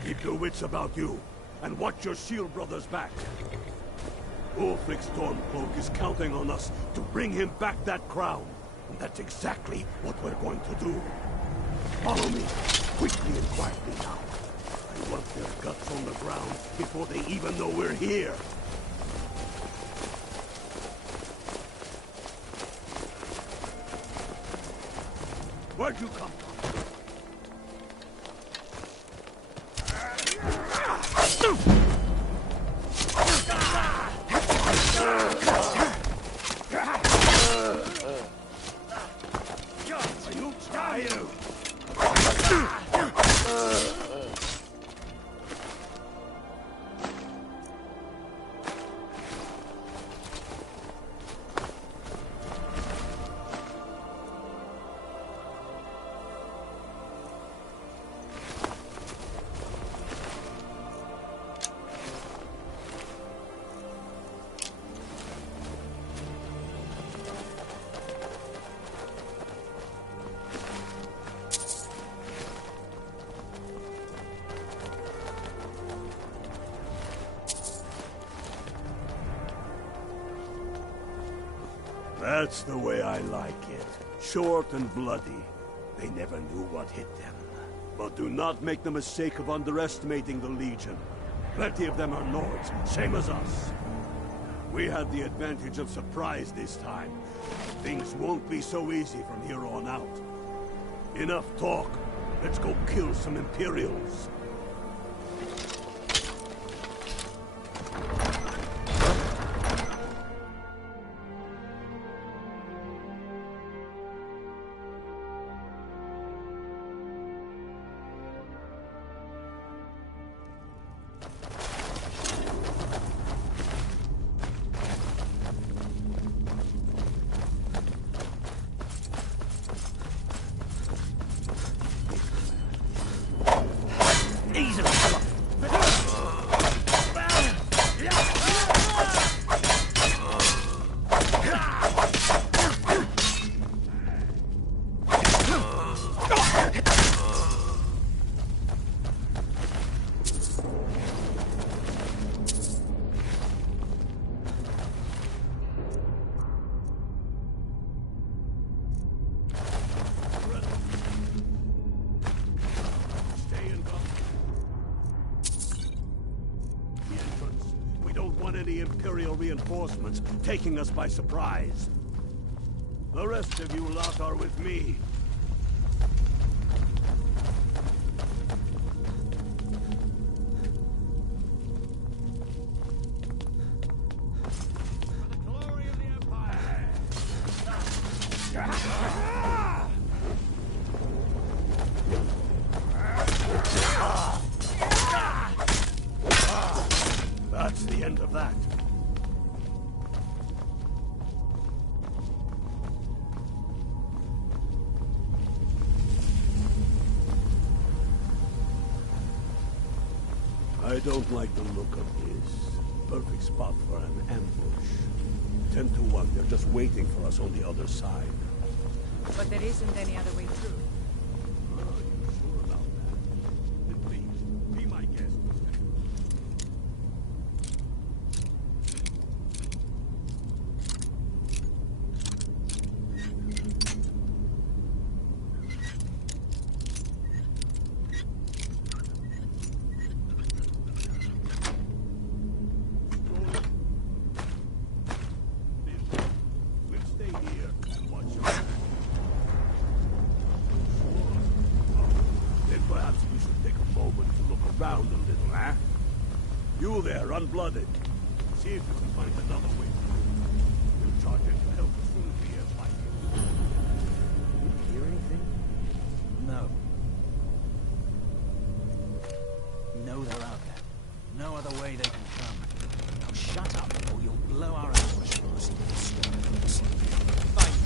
Keep your wits about you, and watch your shield brothers back. Ulfric Stormcloak is counting on us to bring him back that crown. And that's exactly what we're going to do. Follow me, quickly and quietly now. I want their guts on the ground before they even know we're here. Where'd you come from? That's the way I like it. Short and bloody. They never knew what hit them. But do not make the mistake of underestimating the Legion. Plenty of them are Nords, same as us. We had the advantage of surprise this time. Things won't be so easy from here on out. Enough talk. Let's go kill some Imperials. Imperial reinforcements taking us by surprise. The rest of you lot are with me. For the glory of the Empire! of that. I don't like the look of this. Perfect spot for an ambush. 10 to 1, they're just waiting for us on the other side. But there isn't any other way through. Are you sure about that? Then please, be my guest. Unblooded. See if you can find another way through. We'll charge it to help as soon as we have light. Can you hear anything? No. No, they're out there. No other way they can come. Now shut up, or you'll blow our ambush past the stormcloaks. Fight!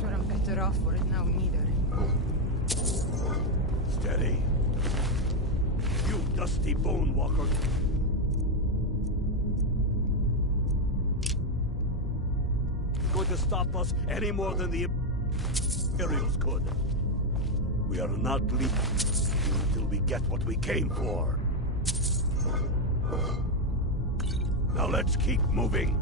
Sure I'm better off for it now, neither. Steady. You dusty bone walker. Going to stop us any more than the Imperials could. We are not leaving until we get what we came for. Now let's keep moving.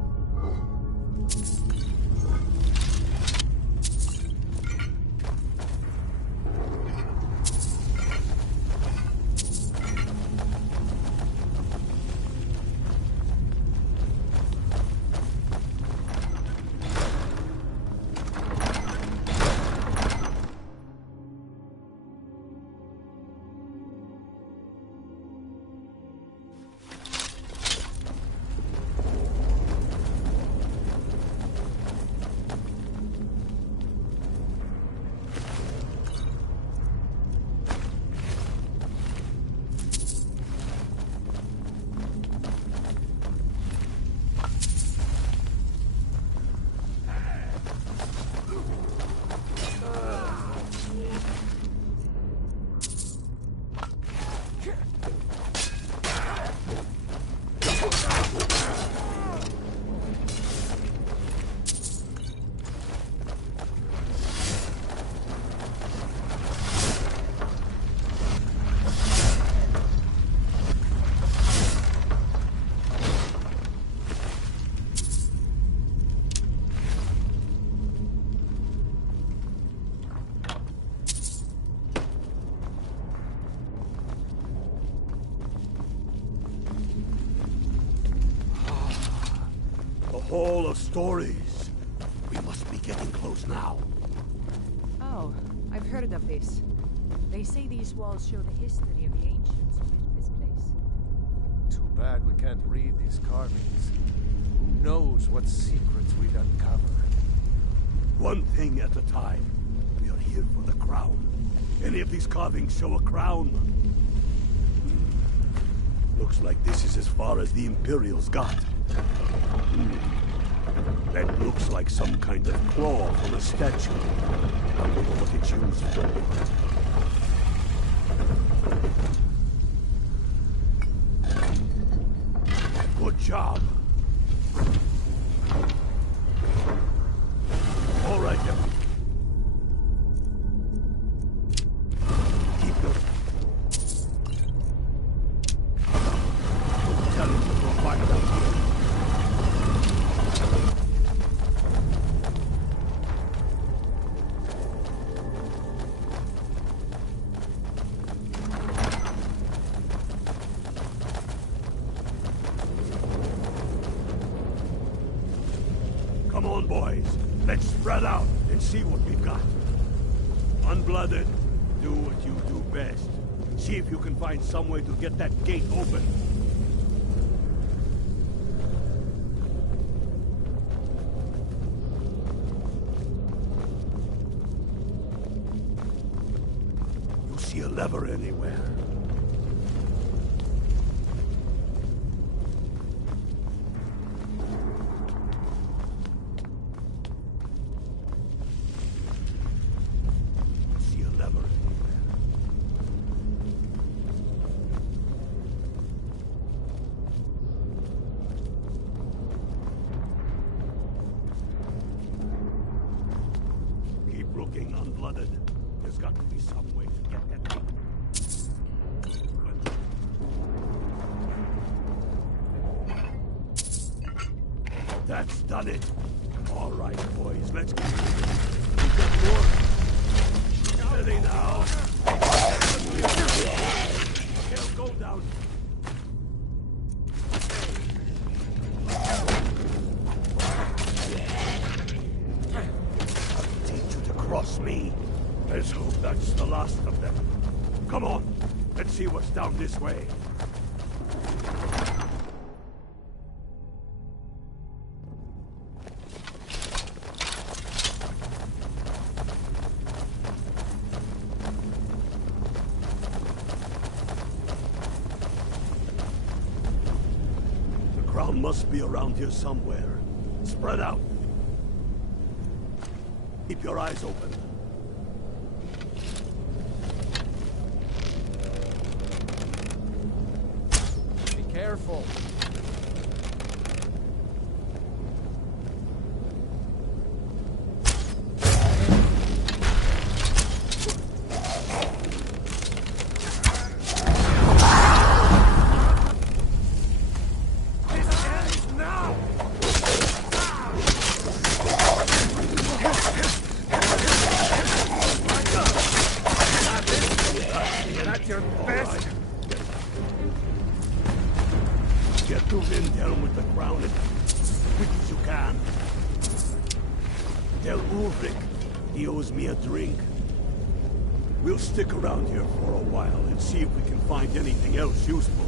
Hall of Stories. We must be getting close now. Oh, I've heard of this. They say these walls show the history of the ancients who built this place. Too bad we can't read these carvings. Who knows what secrets we'd uncover? One thing at a time. We are here for the crown. Any of these carvings show a crown? Looks like this is as far as the Imperials got. That looks like some kind of claw from a statue. I wonder what it's used for. Good job. All right, then. Keep going. Tell him to go find out here. Come on, boys. Let's spread out and see what we've got. Unblooded, do what you do best. See if you can find some way to get that gate open. You see a lever anywhere? Looking unblooded. There's got to be some way to get that up. That's done it. All right, boys, let's get moving. We've got more. Steady now. They'll go down. Cross me. Let's hope that's the last of them. Come on, let's see what's down this way. The crown must be around here somewhere. Spread out. Keep your eyes open. Be careful. Get to Windhelm with the crown as quick as you can. Tell Ulrich he owes me a drink. We'll stick around here for a while and see if we can find anything else useful.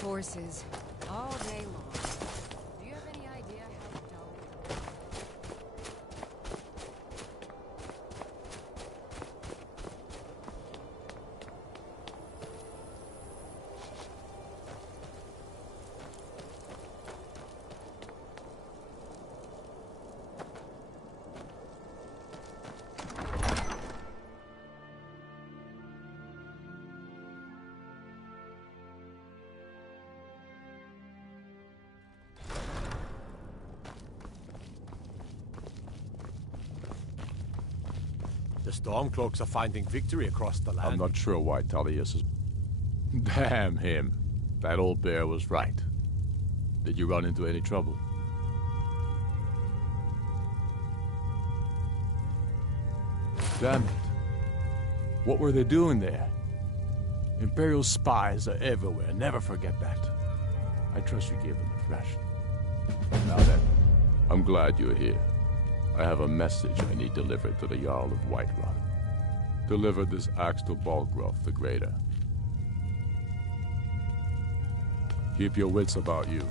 Horses. All day long. Do you have any idea how dull... The Stormcloaks are finding victory across the land. I'm not sure why Tullius is... Damn him. That old bear was right. Did you run into any trouble? Damn it. What were they doing there? Imperial spies are everywhere. Never forget that. I trust you gave them a thrashing. Now then, I'm glad you're here. I have a message I need delivered to the Jarl of Whiterun. Deliver this axe to Balgruuf the Greater. Keep your wits about you.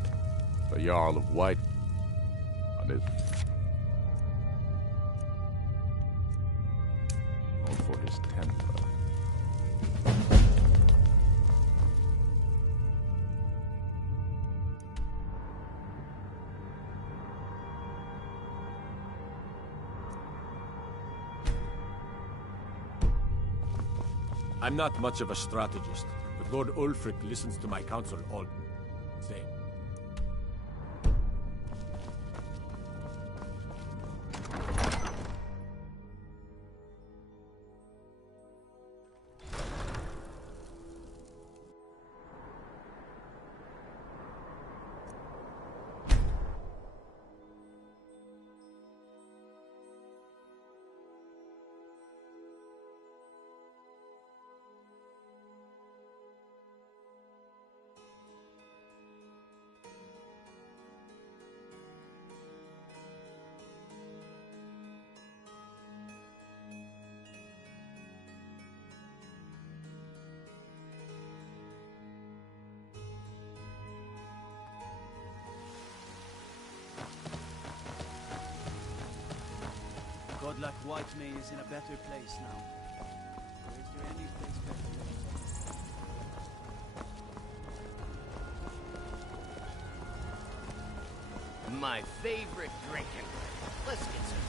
The Jarl of White... on it. Known for his temper. I'm not much of a strategist, but Lord Ulfric listens to my counsel all the same. God like Whitemane is in a better place now. Or is there any place better? My favorite drinking. Let's get some.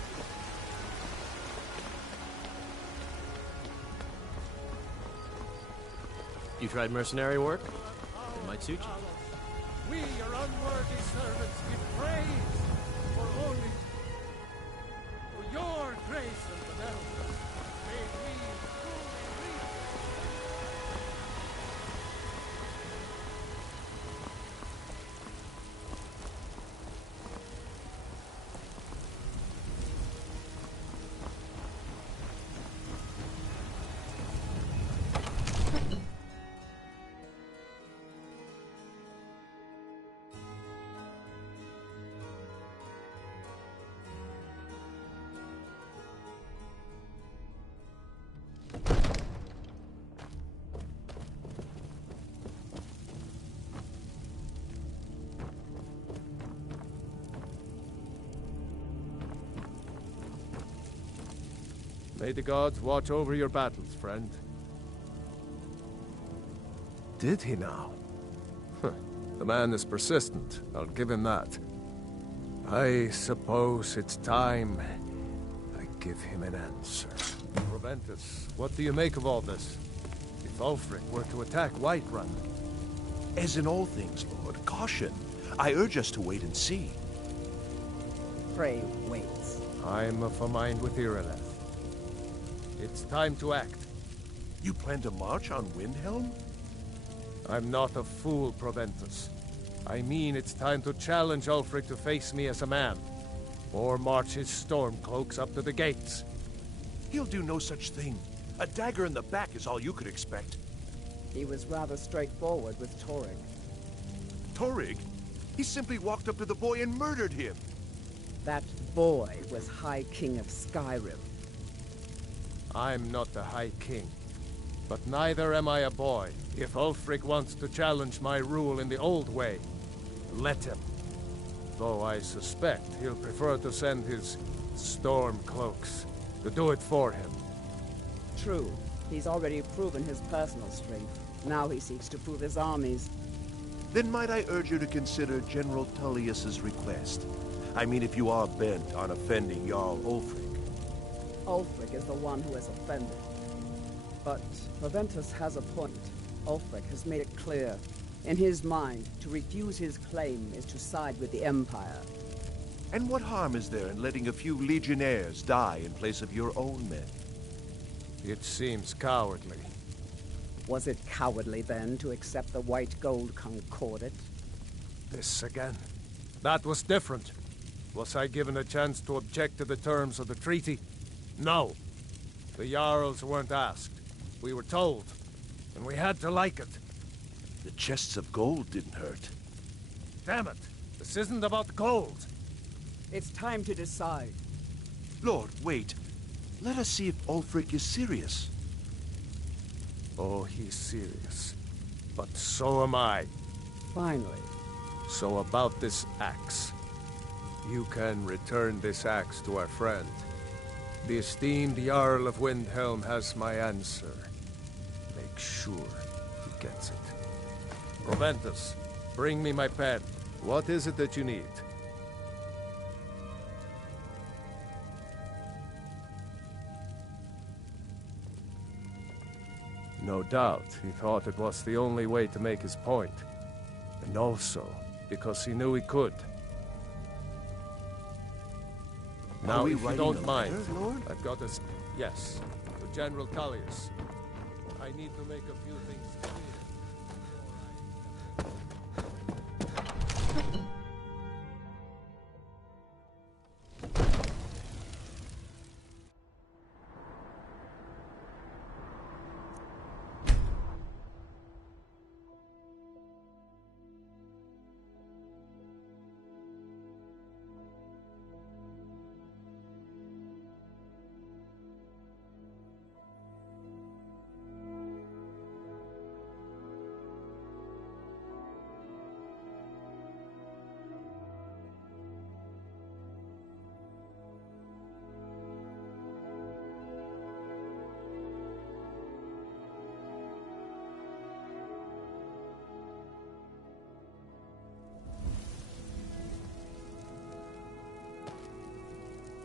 You tried mercenary work? It might suit you. We, your unworthy servants, give praise for only for your grace and benevolence. May we truly reap. May the gods watch over your battles, friend. Did he now? The man is persistent, I'll give him that. I suppose it's time I give him an answer. Proventus, what do you make of all this? If Ulfric were to attack Whiterun... As in all things, Lord, caution. I urge us to wait and see. Frey waits. I'm of a mind with Irileth. It's time to act. You plan to march on Windhelm? I'm not a fool, Proventus. I mean it's time to challenge Ulfric to face me as a man. Or march his Stormcloaks up to the gates. He'll do no such thing. A dagger in the back is all you could expect. He was rather straightforward with Torrig. Torrig? He simply walked up to the boy and murdered him. That boy was High King of Skyrim. I'm not the High King. But neither am I a boy. If Ulfric wants to challenge my rule in the old way, let him. Though I suspect he'll prefer to send his storm cloaks to do it for him. True. He's already proven his personal strength. Now he seeks to prove his armies. Then might I urge you to consider General Tullius's request? I mean, if you are bent on offending Jarl Ulfric. Ulfric is the one who has offended. But Proventus has a point. Ulfric has made it clear. In his mind, to refuse his claim is to side with the Empire. And what harm is there in letting a few legionnaires die in place of your own men? It seems cowardly. Was it cowardly, then, to accept the white gold concordat? This again. That was different. Was I given a chance to object to the terms of the treaty? No. The Jarls weren't asked. We were told. And we had to like it. The chests of gold didn't hurt. Damn it! This isn't about gold! It's time to decide. Lord, wait. Let us see if Ulfric is serious. Oh, he's serious. But so am I. Finally. So about this axe. You can return this axe to our friend. The esteemed Jarl of Windhelm has my answer. Make sure he gets it. Proventus, bring me my pen. What is it that you need? No doubt, he thought it was the only way to make his point. And also, because he knew he could. Now, if you don't mind, Lord? I've got a... Yes, to General Tullius. I need to make a few things clear.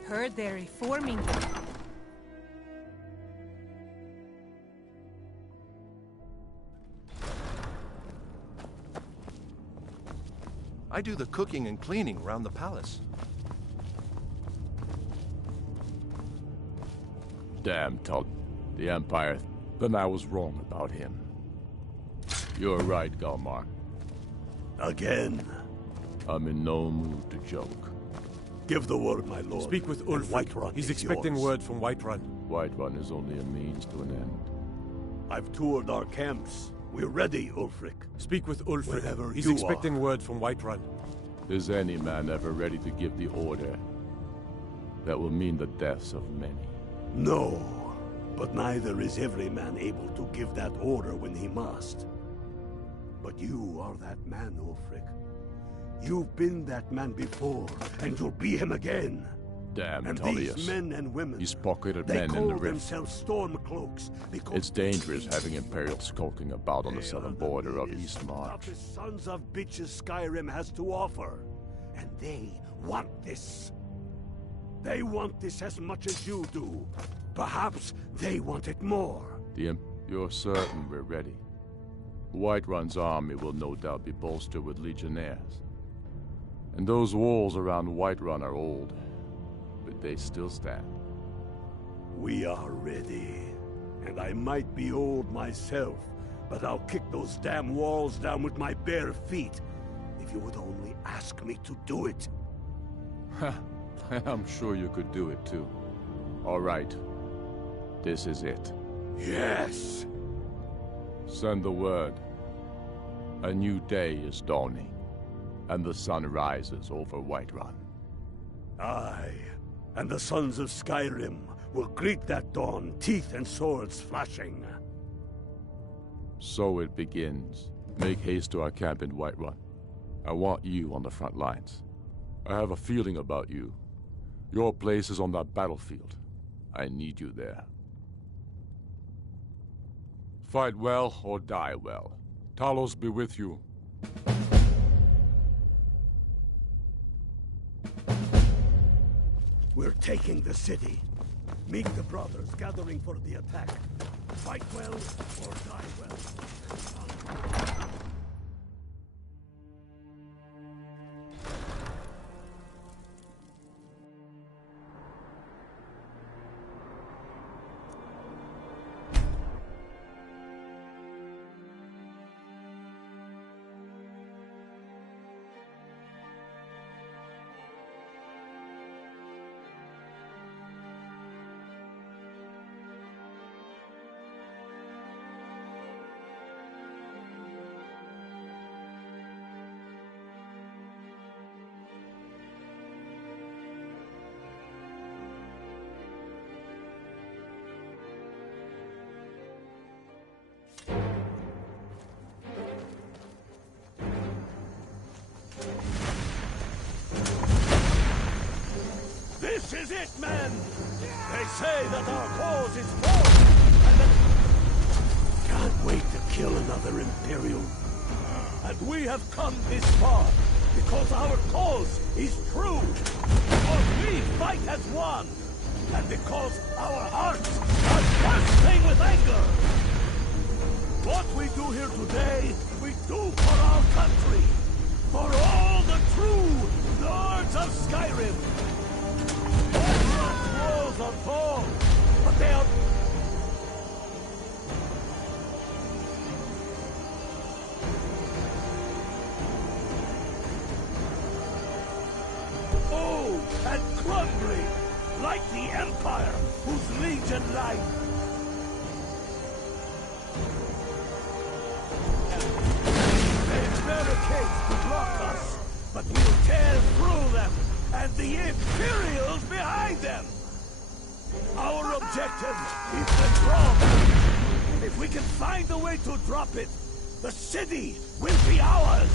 Heard they're reforming them. I do the cooking and cleaning around the palace. Damn, Tull. The Empire. Then I was wrong about him. You're right, Galmar. Again. I'm in no mood to joke. Give the word, my lord. Speak with Ulfric. Whiterun He's is expecting yours. word from Whiterun. Whiterun is only a means to an end. I've toured our camps. We're ready, Ulfric. Speak with Ulfric. Wherever He's you expecting are. word from Whiterun. Is any man ever ready to give the order that will mean the deaths of many? No, but neither is every man able to give that order when he must. But you are that man, Ulfric. You've been that man before, and you'll be him again. Damn, and Tullius. These men and women, These pocketed they men call in the rift. themselves Stormcloaks because It's dangerous having Imperials skulking about on the southern border of Eastmarch. toughest sons of bitches Skyrim has to offer. And they want this. They want this as much as you do. Perhaps they want it more. You're certain we're ready? Whiterun's army will no doubt be bolstered with legionnaires. And those walls around Whiterun are old, but they still stand. We are ready. And I might be old myself, but I'll kick those damn walls down with my bare feet, if you would only ask me to do it. I'm sure you could do it too. All right. This is it. Yes! Send the word. A new day is dawning, and the sun rises over Whiterun. Aye, and the sons of Skyrim will greet that dawn, teeth and swords flashing. So it begins. Make haste to our camp in Whiterun. I want you on the front lines. I have a feeling about you. Your place is on that battlefield. I need you there. Fight well or die well. Talos be with you. We're taking the city. Meet the brothers gathering for the attack. Fight well or die well. This is it, men! They say that our cause is false, and that... Can't wait to kill another Imperial. And we have come this far, because our cause is true. Because we fight as one. And because our hearts are bursting with anger. What we do here today, we do for our country. For all the true Lords of Skyrim. Walls are tall, but they are... old and crumbling, like the Empire whose legion lies. There's barricades to block us, but we'll tear through them, and the Imperials behind them. Our objective is the drop. If we can find a way to drop it, the city will be ours.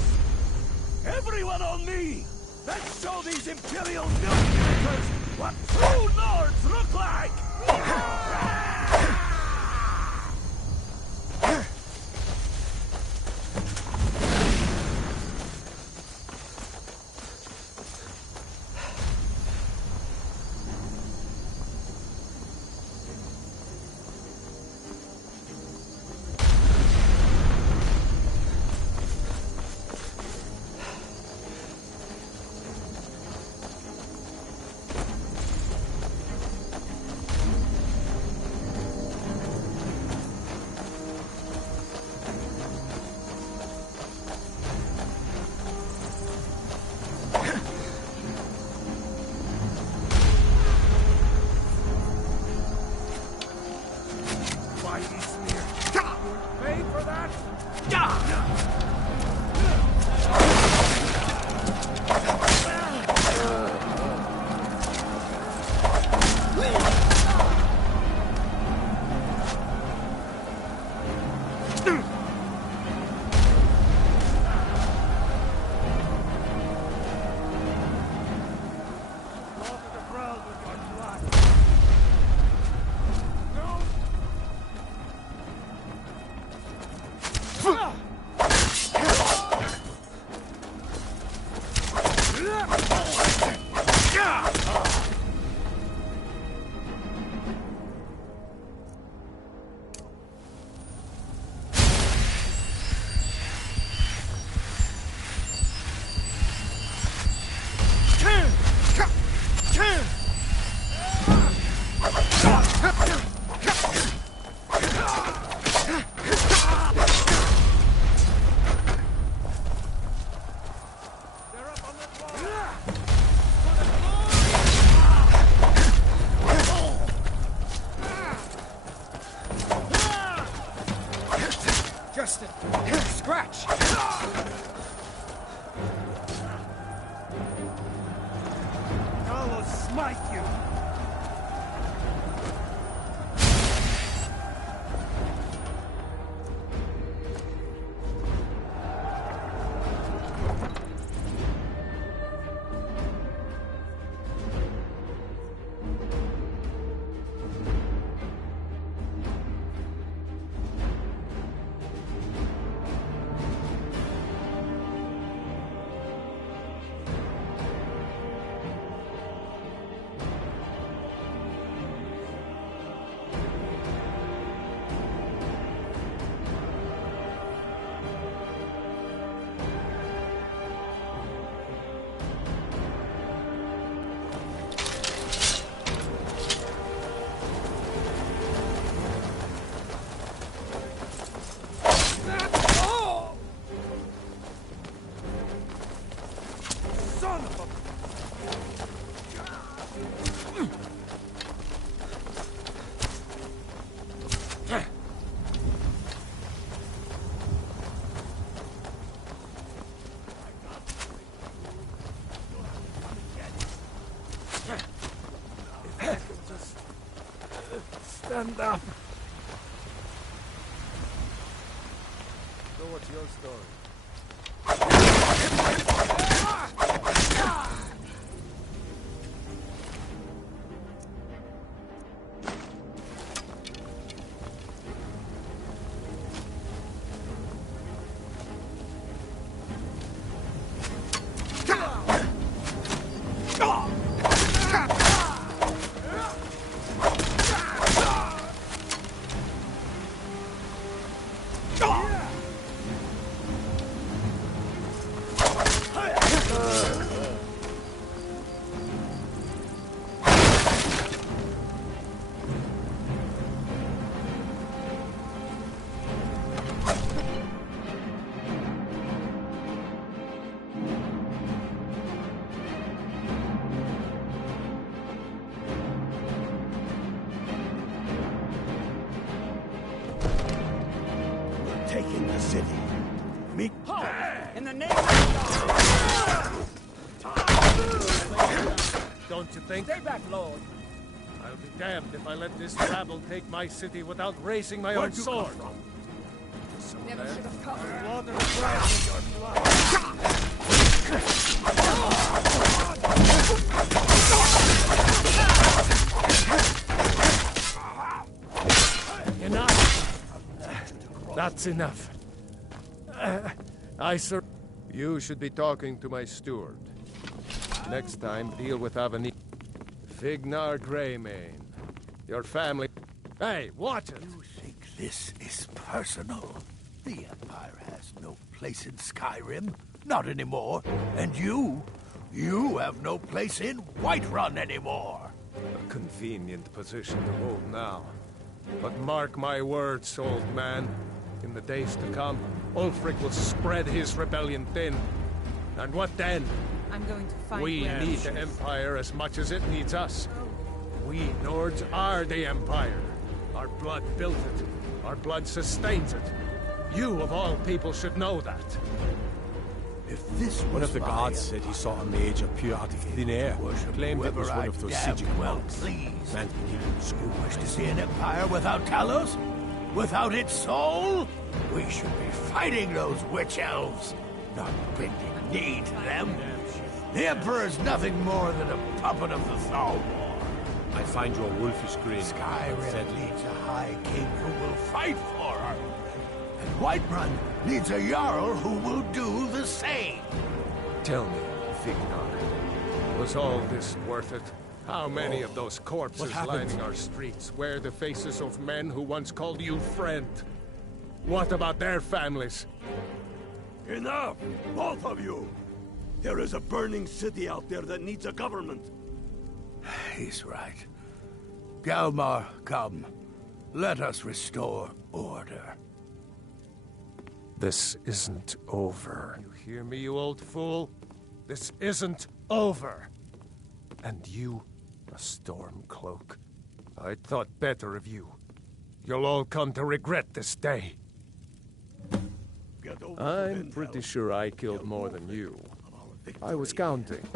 Everyone on me! Let's show these Imperial milk what true lords look like! Stand up. So what's your story? Taking the city. Me. In the name of Don't you think? Stay back, Lord. I'll be damned if I let this rabble take my city without raising my own sword. Never should have come. Water the ground in your blood. Enough. That's enough. You should be talking to my steward. Next time, deal with Avenir. Fignar Greymane. Your family... Hey, watch it! You think this is personal? The Empire has no place in Skyrim. Not anymore. And you have no place in Whiterun anymore. A convenient position to hold now. But mark my words, old man. In the days to come, Ulfric will spread his rebellion thin. And what then? I'm going to find We where need the Empire as much as it needs us. We Nords are the Empire. Our blood built it. Our blood sustains it. You, of all people, should know that. If this was One of the my gods said he saw a mage appear out of thin air. Claimed it was one of those Sijic monks. Please. Man, You wish to see an empire without Talos? Without its soul? We should be fighting those witch elves, not bending knee to them. The Emperor is nothing more than a puppet of the Thaw War. I find your wolfish grin. Skyrim needs a High King who will fight for her. And Whiterun needs a Jarl who will do the same. Tell me, Fignar, was all this worth it? How many of those corpses lining our streets wear the faces of men who once called you friend? What about their families? Enough, both of you! There is a burning city out there that needs a government. He's right. Galmar, come. Let us restore order. This isn't over. You hear me, you old fool? This isn't over. And you, a Stormcloak. I thought better of you. You'll all come to regret this day. I'm pretty sure I killed more than you. I was counting.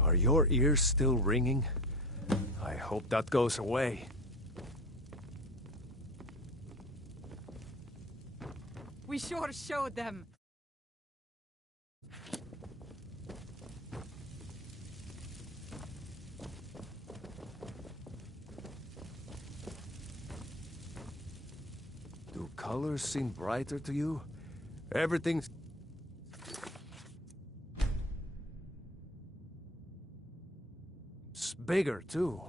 Are your ears still ringing? I hope that goes away. We sure showed them. Do colors seem brighter to you? Everything's... It's bigger, too.